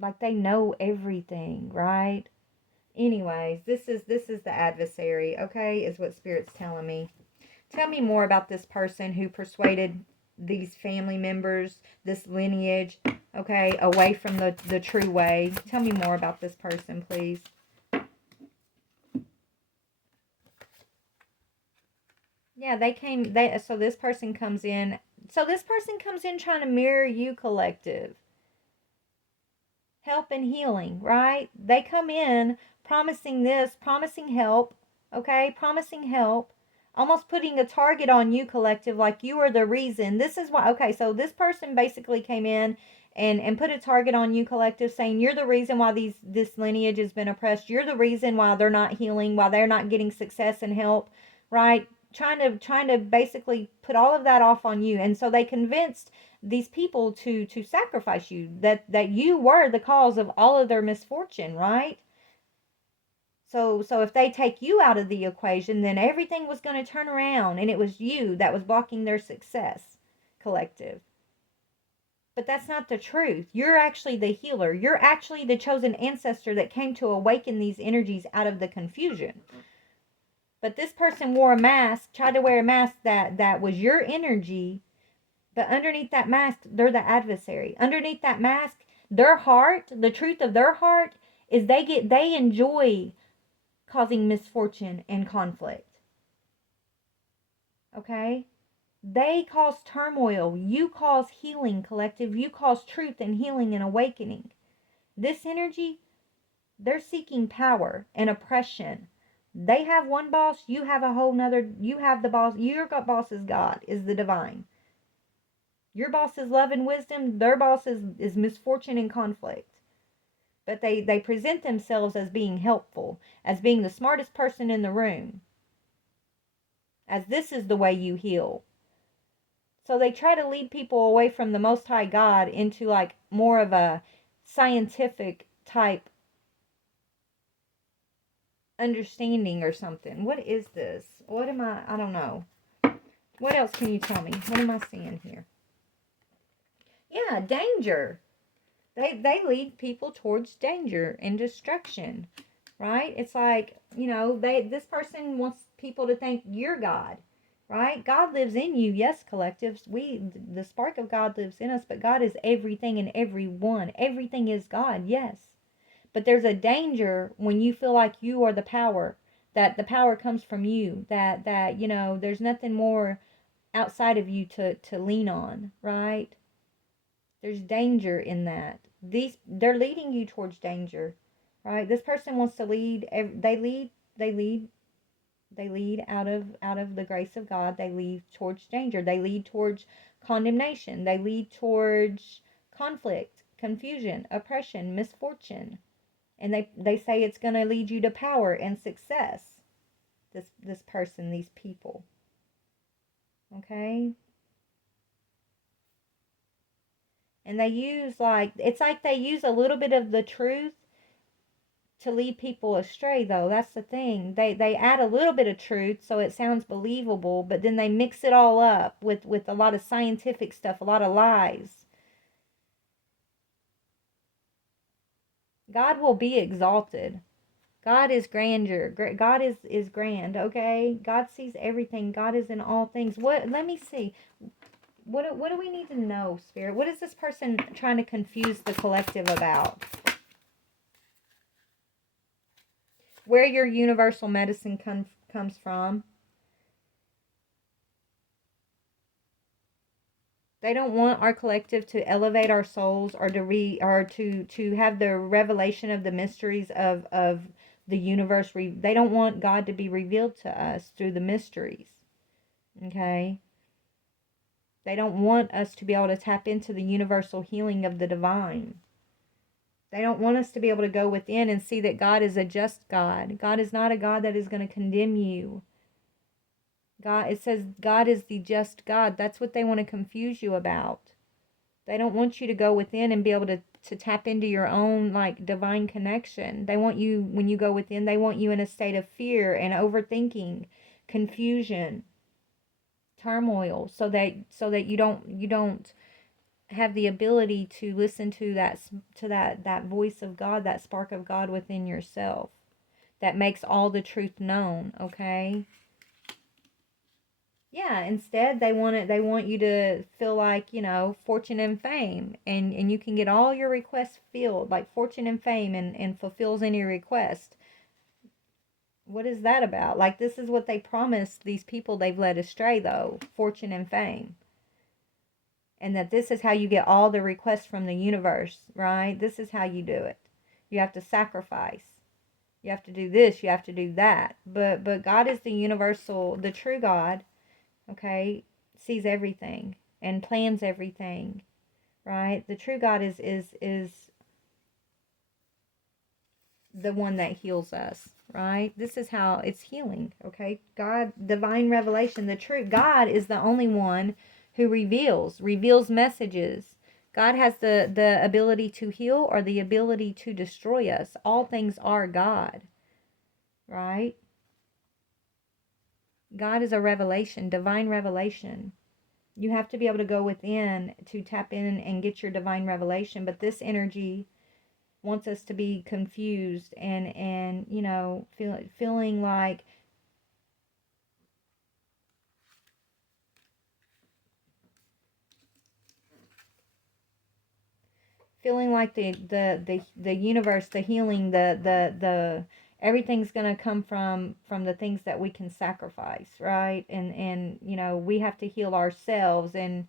like they know everything, right? Anyways, this is the adversary, okay, is what Spirit's telling me. Tell me more about this person who persuaded these family members, this lineage, okay, away from the true way. Tell me more about this person, please. Yeah, so this person comes in. So this person comes in trying to mirror you, collective. Help and healing, right? They come in promising this, promising help, okay? Promising help, almost putting a target on you, collective, like you are the reason. This is why, okay, so this person basically came in and put a target on you, collective, saying you're the reason why this lineage has been oppressed. You're the reason why they're not healing, why they're not getting success and help, right? Trying to basically put all of that off on you. And so they convinced these people to sacrifice you, that you were the cause of all of their misfortune, right? So if they take you out of the equation, then everything was going to turn around, and it was you that was blocking their success, collective. But that's not the truth. You're actually the healer. You're actually the chosen ancestor that came to awaken these energies out of the confusion. But this person wore a mask, tried to wear a mask that was your energy. But underneath that mask, they're the adversary. Underneath that mask, their heart, the truth of their heart is they enjoy causing misfortune and conflict. Okay? They cause turmoil. You cause healing, collective. You cause truth and healing and awakening. This energy, they're seeking power and oppression. They have one boss, you have a whole nother, you have the boss, your boss is God, is the divine. Your boss is love and wisdom, their boss is misfortune and conflict. But they present themselves as being helpful, as being the smartest person in the room, as this is the way you heal. So they try to lead people away from the Most High God into like more of a scientific type understanding or something. What is this? What am I don't know. What else can you tell me? What am I seeing here? Yeah, danger. They lead people towards danger and destruction, right? It's like, you know, this person wants people to think you're God, right? God lives in you. Yes, collectives. The spark of God lives in us, but God is everything and everyone. Everything is God, yes. But there's a danger when you feel like you are the power, that the power comes from you, that you know, there's nothing more outside of you to lean on, right? There's danger in that. They're leading you towards danger, right? This person wants to lead. They lead out of the grace of God. They lead towards danger. They lead towards condemnation. They lead towards conflict, confusion, oppression, misfortune. And they say it's going to lead you to power and success. This person, these people. Okay? And they use it's like they use a little bit of the truth to lead people astray, though. That's the thing. They add a little bit of truth so it sounds believable, but then they mix it all up with a lot of scientific stuff, a lot of lies. God will be exalted. God is grandeur. God is grand, okay? God sees everything. God is in all things. Let me see. What do we need to know, Spirit? What is this person trying to confuse the collective about? Where your universal medicine comes from. They don't want our collective to elevate our souls or to have the revelation of the mysteries of the universe. They don't want God to be revealed to us through the mysteries. Okay? They don't want us to be able to tap into the universal healing of the divine. They don't want us to be able to go within and see that God is a just God. God is not a God that is going to condemn you. God, it says God is the just God. That's what they want to confuse you about. They don't want you to go within and be able to tap into your own like divine connection. They want you, when you go within, they want you in a state of fear and overthinking, confusion, turmoil, so that you don't have the ability to listen to that voice of God, that spark of God within yourself that makes all the truth known, okay? Yeah, instead they want you to feel like, you know, fortune and fame, and you can get all your requests filled, like fortune and fame, and fulfills any request. What is that about? Like, this is what they promised these people they've led astray, though, fortune and fame. And that this is how you get all the requests from the universe, right? This is how you do it. You have to sacrifice. You have to do this, you have to do that. But God is the universal, the true God, okay, sees everything and plans everything, right? The true God is the one that heals us, right? This is how it's healing, okay? God, divine revelation, the true God is the only one who reveals messages. God has the ability to heal or the ability to destroy us. All things are God, right? God is a revelation, divine revelation. You have to be able to go within to tap in and get your divine revelation. But this energy wants us to be confused and you know, feeling like the universe, the healing, the Everything's going to come from the things that we can sacrifice, right? And you know, we have to heal ourselves, and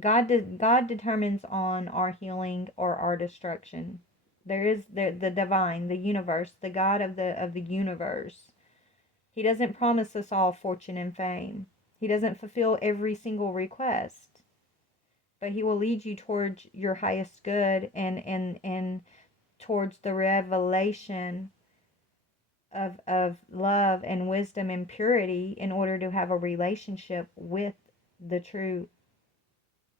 God determines on our healing or our destruction. There is the divine, the universe, the God of the universe. He doesn't promise us all fortune and fame. He doesn't fulfill every single request, but he will lead you towards your highest good, and towards the revelation of love and wisdom and purity, in order to have a relationship with the true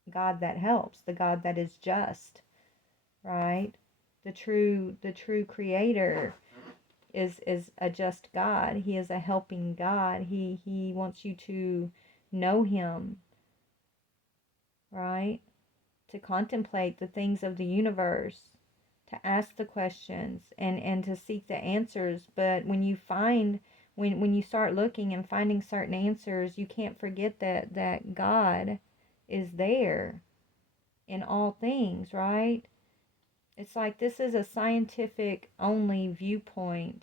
God that helps, the God that is just, right? The true creator is a just God. He is a helping God. He wants you to know him, right? To contemplate the things of the universe, to ask the questions, and to seek the answers. But when you find, when you start looking and finding certain answers, you can't forget that God is there in all things, right? It's like this is a scientific only viewpoint.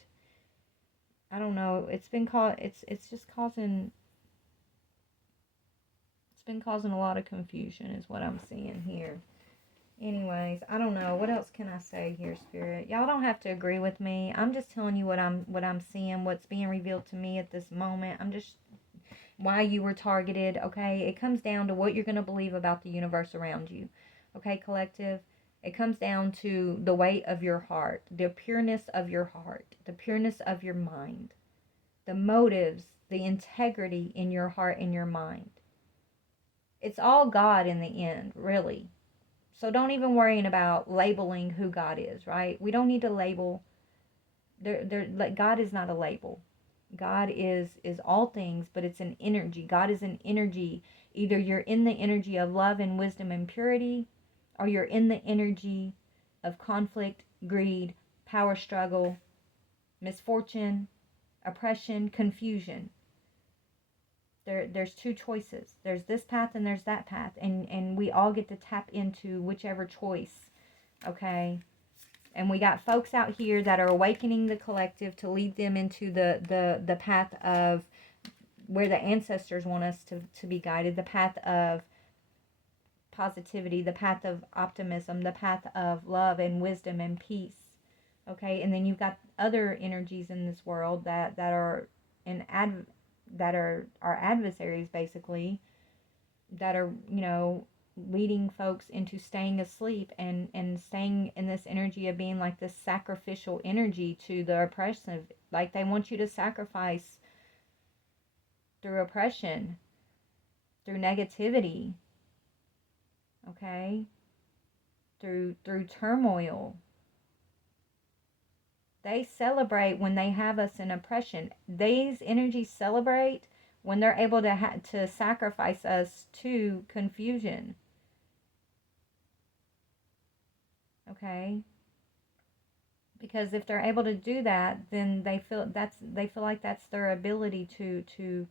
I don't know. It's just causing, it's been causing a lot of confusion is what I'm seeing here. Anyways, I don't know. What else can I say here, Spirit? Y'all don't have to agree with me. I'm just telling you what I'm seeing, what's being revealed to me at this moment. I'm just why you were targeted, okay? It comes down to what you're going to believe about the universe around you. Okay, collective? It comes down to the weight of your heart, the pureness of your heart, the pureness of your mind, the motives, the integrity in your heart and your mind. It's all God in the end, really. So don't even worry about labeling who God is, right? We don't need to label. Like, God is not a label. God is all things, but it's an energy. God is an energy. Either you're in the energy of love and wisdom and purity, or you're in the energy of conflict, greed, power struggle, misfortune, oppression, confusion. There's two choices. There's this path and there's that path, and we all get to tap into whichever choice, okay? And we got folks out here that are awakening the collective to lead them into the path of where the ancestors want us to be guided, the path of positivity, the path of optimism, the path of love and wisdom and peace. Okay, and then you've got other energies in this world that are that are our adversaries, basically, that are, you know, leading folks into staying asleep and staying in this energy of being like this sacrificial energy to the oppressive. Like, they want you to sacrifice through oppression, through negativity, okay, through turmoil. They celebrate when they have us in oppression. These energies celebrate when they're able to sacrifice us to confusion. Okay? Because if they're able to do that, then they feel like that's their ability to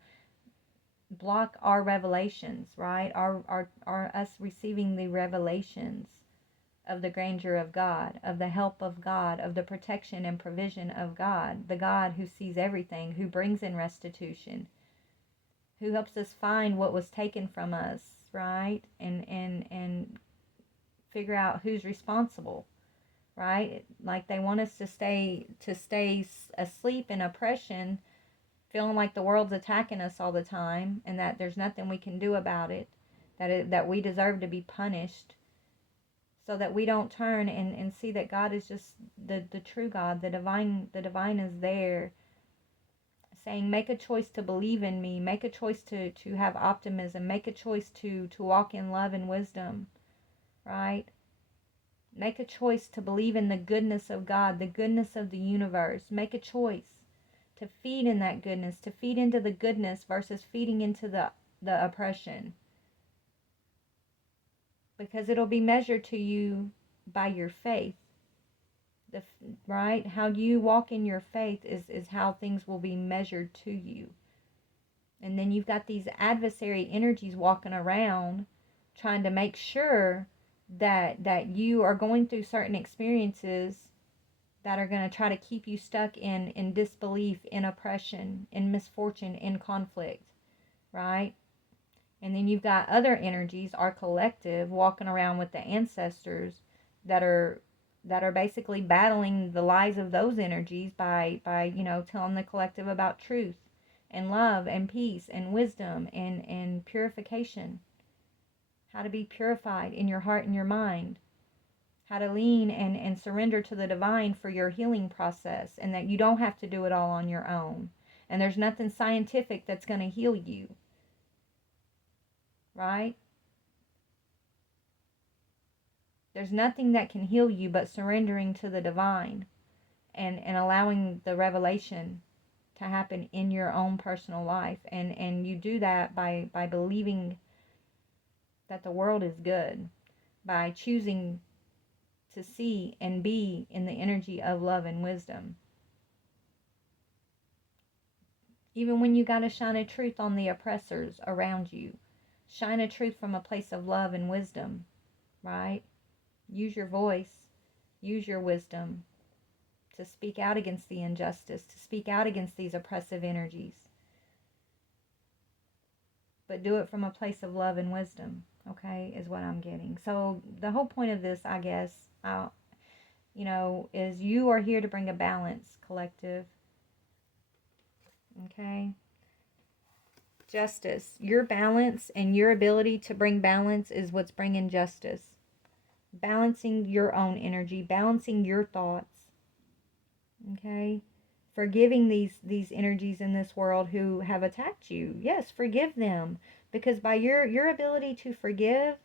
block our revelations, right? Our us receiving the revelations of the grandeur of God, of the help of God, of the protection and provision of God, the God who sees everything, who brings in restitution, who helps us find what was taken from us, right? And figure out who's responsible, right? Like, they want us to stay asleep in oppression, feeling like the world's attacking us all the time, and that there's nothing we can do about it, that we deserve to be punished, so that we don't turn and see that God is just the true God, the divine is there, saying, make a choice to believe in me, make a choice to have optimism, make a choice to walk in love and wisdom, right? Make a choice to believe in the goodness of God, the goodness of the universe. Make a choice to feed in that goodness, to feed into the goodness versus feeding into the oppression. Because it'll be measured to you by your faith. Right? How you walk in your faith is how things will be measured to you. And then you've got these adversary energies walking around trying to make sure that you are going through certain experiences that are going to try to keep you stuck in disbelief, in oppression, in misfortune, in conflict, right? And then you've got other energies, our collective, walking around with the ancestors that are basically battling the lies of those energies by telling the collective about truth and love and peace and wisdom and purification, how to be purified in your heart and your mind, how to lean and surrender to the divine for your healing process, and that you don't have to do it all on your own. And there's nothing scientific that's going to heal you, right? There's nothing that can heal you but surrendering to the divine and allowing the revelation to happen in your own personal life. And you do that by believing that the world is good, by choosing to see and be in the energy of love and wisdom. Even when you got to shine a truth on the oppressors around you, shine a truth from a place of love and wisdom, right? Use your voice, use your wisdom to speak out against the injustice, to speak out against these oppressive energies. But do it from a place of love and wisdom, okay, is what I'm getting. So the whole point of this, I guess, is you are here to bring a balance, collective. Okay? Justice. Your balance and your ability to bring balance is what's bringing justice. Balancing your own energy, balancing your thoughts. Okay? Forgiving these energies in this world who have attacked you. Yes, forgive them. Because by your ability to forgive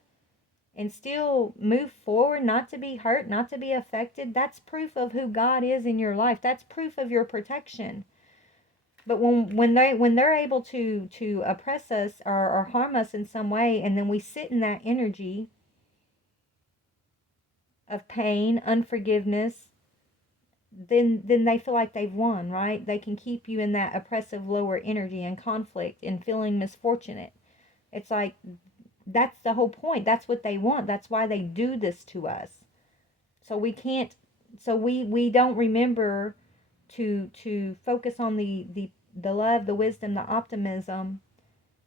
and still move forward, not to be hurt, not to be affected, that's proof of who God is in your life. That's proof of your protection. But when they're able to oppress us or harm us in some way, and then we sit in that energy of pain, unforgiveness, then they feel like they've won, right? They can keep you in that oppressive lower energy and conflict and feeling misfortunate. It's like, that's the whole point. That's what they want. That's why they do this to us. So we don't remember to focus on the love, the wisdom, the optimism.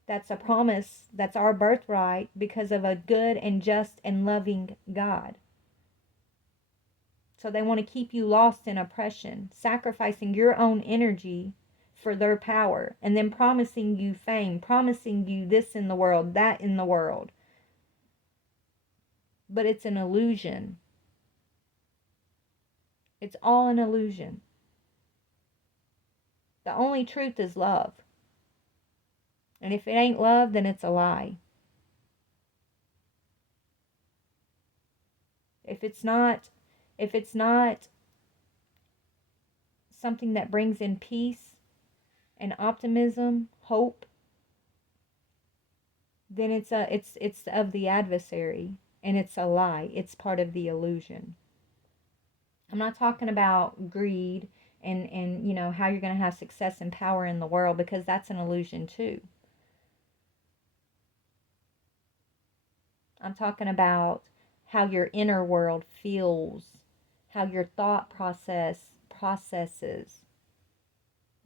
That's a promise. That's our birthright because of a good and just and loving God. So they want to keep you lost in oppression, sacrificing your own energy for their power, and then promising you fame, promising you this in the world, that in the world. But it's an illusion. It's all an illusion. The only truth is love. And if it ain't love, then it's a lie. If it's not something that brings in peace and optimism, hope, then it's of the adversary, and it's a lie. It's part of the illusion. I'm not talking about greed and how you're going to have success and power in the world, because that's an illusion too. I'm talking about how your inner world feels, how your thought processes,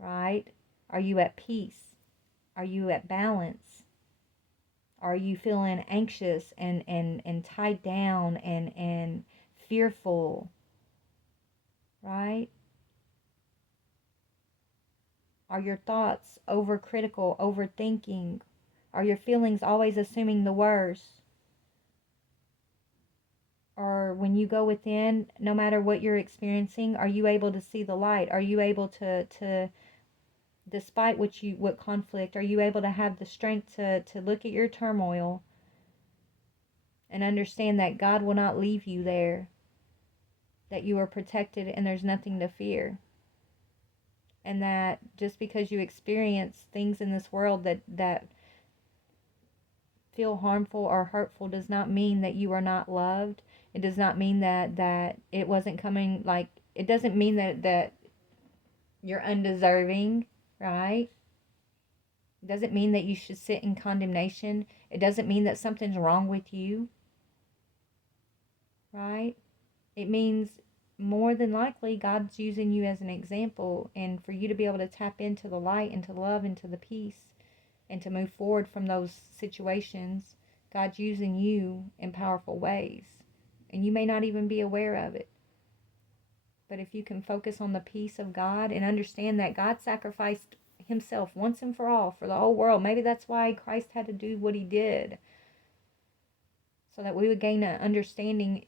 right? Are you at peace? Are you at balance? Are you feeling anxious and tied down and fearful, right? Are your thoughts overcritical, overthinking? Are your feelings always assuming the worst? Or when you go within, no matter what you're experiencing, are you able to see the light? Are you able to despite what conflict, are you able to have the strength to look at your turmoil and understand that God will not leave you there, that you are protected and there's nothing to fear? And that just because you experience things in this world that feel harmful or hurtful does not mean that you are not loved. It does not mean that it wasn't coming, like, it doesn't mean that you're undeserving, right? It doesn't mean that you should sit in condemnation. It doesn't mean that something's wrong with you, right? It means more than likely God's using you as an example, and for you to be able to tap into the light and to love and to the peace and to move forward from those situations, God's using you in powerful ways. And you may not even be aware of it. But if you can focus on the peace of God and understand that God sacrificed himself once and for all for the whole world, maybe that's why Christ had to do what he did, so that we would gain an understanding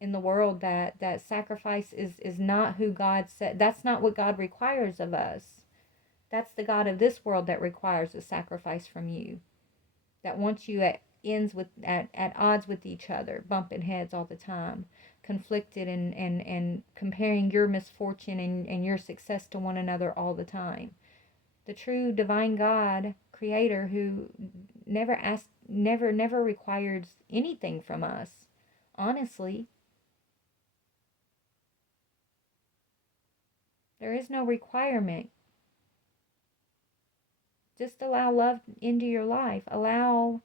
in the world that sacrifice is not who God said. That's not what God requires of us. That's the God of this world that requires a sacrifice from you, that wants you at odds with each other, bumping heads all the time, conflicted and comparing your misfortune and your success to one another all the time. The true divine God, creator, who never requires anything from us, honestly. There is no requirement. Just allow love into your life. Allow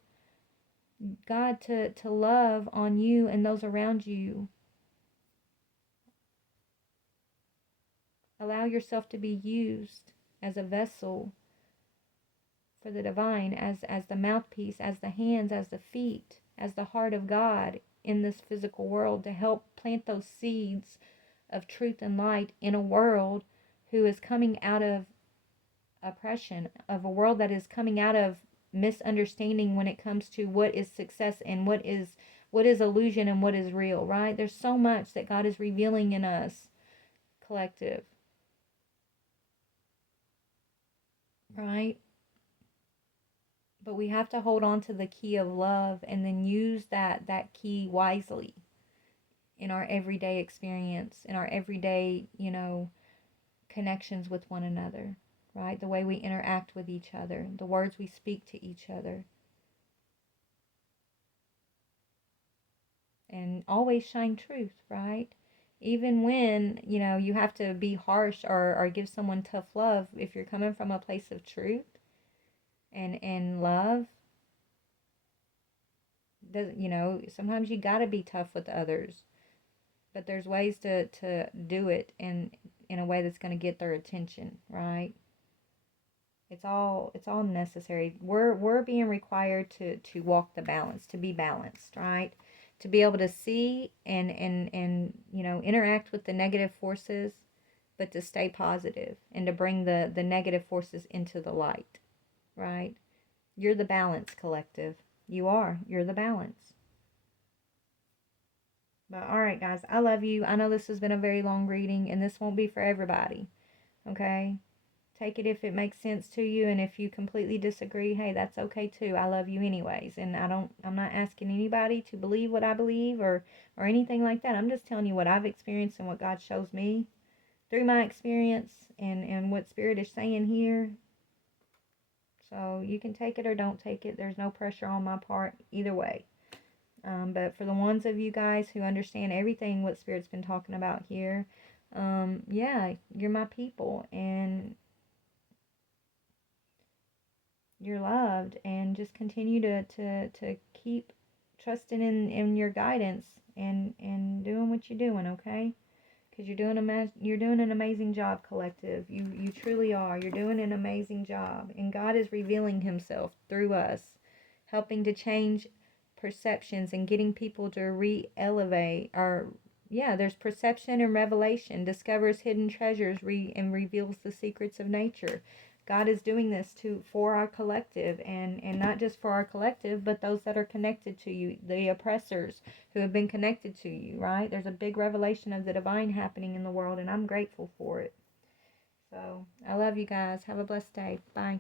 God to love on you and those around you. Allow yourself to be used as a vessel for the divine, as the mouthpiece, as the hands, as the feet, as the heart of God in this physical world, to help plant those seeds of truth and light in a world who is coming out of oppression, of a world that is coming out of misunderstanding when it comes to what is success and what is illusion and what is real, right? There's so much that God is revealing in us, collective, right? But we have to hold on to the key of love and then use that key wisely in our everyday experience, in our everyday, connections with one another, right? The way we interact with each other, the words we speak to each other. And always shine truth, right? Even when, you have to be harsh or give someone tough love, if you're coming from a place of truth and love, sometimes you got to be tough with others, but there's ways to do it in a way that's going to get their attention, right? It's all necessary. We're being required to walk the balance, to be balanced, right? To be able to see and interact with the negative forces, but to stay positive and to bring the negative forces into the light, right? You're the balance, collective. You're the balance. But all right, guys, I love you. I know this has been a very long reading, and this won't be for everybody, okay? Take it if it makes sense to you, and if you completely disagree, hey, that's okay too. I love you anyways, and I'm not asking anybody to believe what I believe or anything like that. I'm just telling you what I've experienced and what God shows me through my experience and what Spirit is saying here. So you can take it or don't take it. There's no pressure on my part either way. But for the ones of you guys who understand everything what Spirit's been talking about here, yeah, you're my people, and you're loved, and just continue to keep trusting in your guidance and doing what you're doing, okay? Because you're doing an amazing job, collective. You truly are. You're doing an amazing job, and God is revealing himself through us, helping to change perceptions and getting people to re-elevate or there's perception and revelation, discovers hidden treasures, and reveals the secrets of nature. God is doing this for our collective, and not just for our collective, but those that are connected to you, the oppressors who have been connected to you, right? There's a big revelation of the divine happening in the world, and I'm grateful for it. So I love you guys. Have a blessed day. Bye.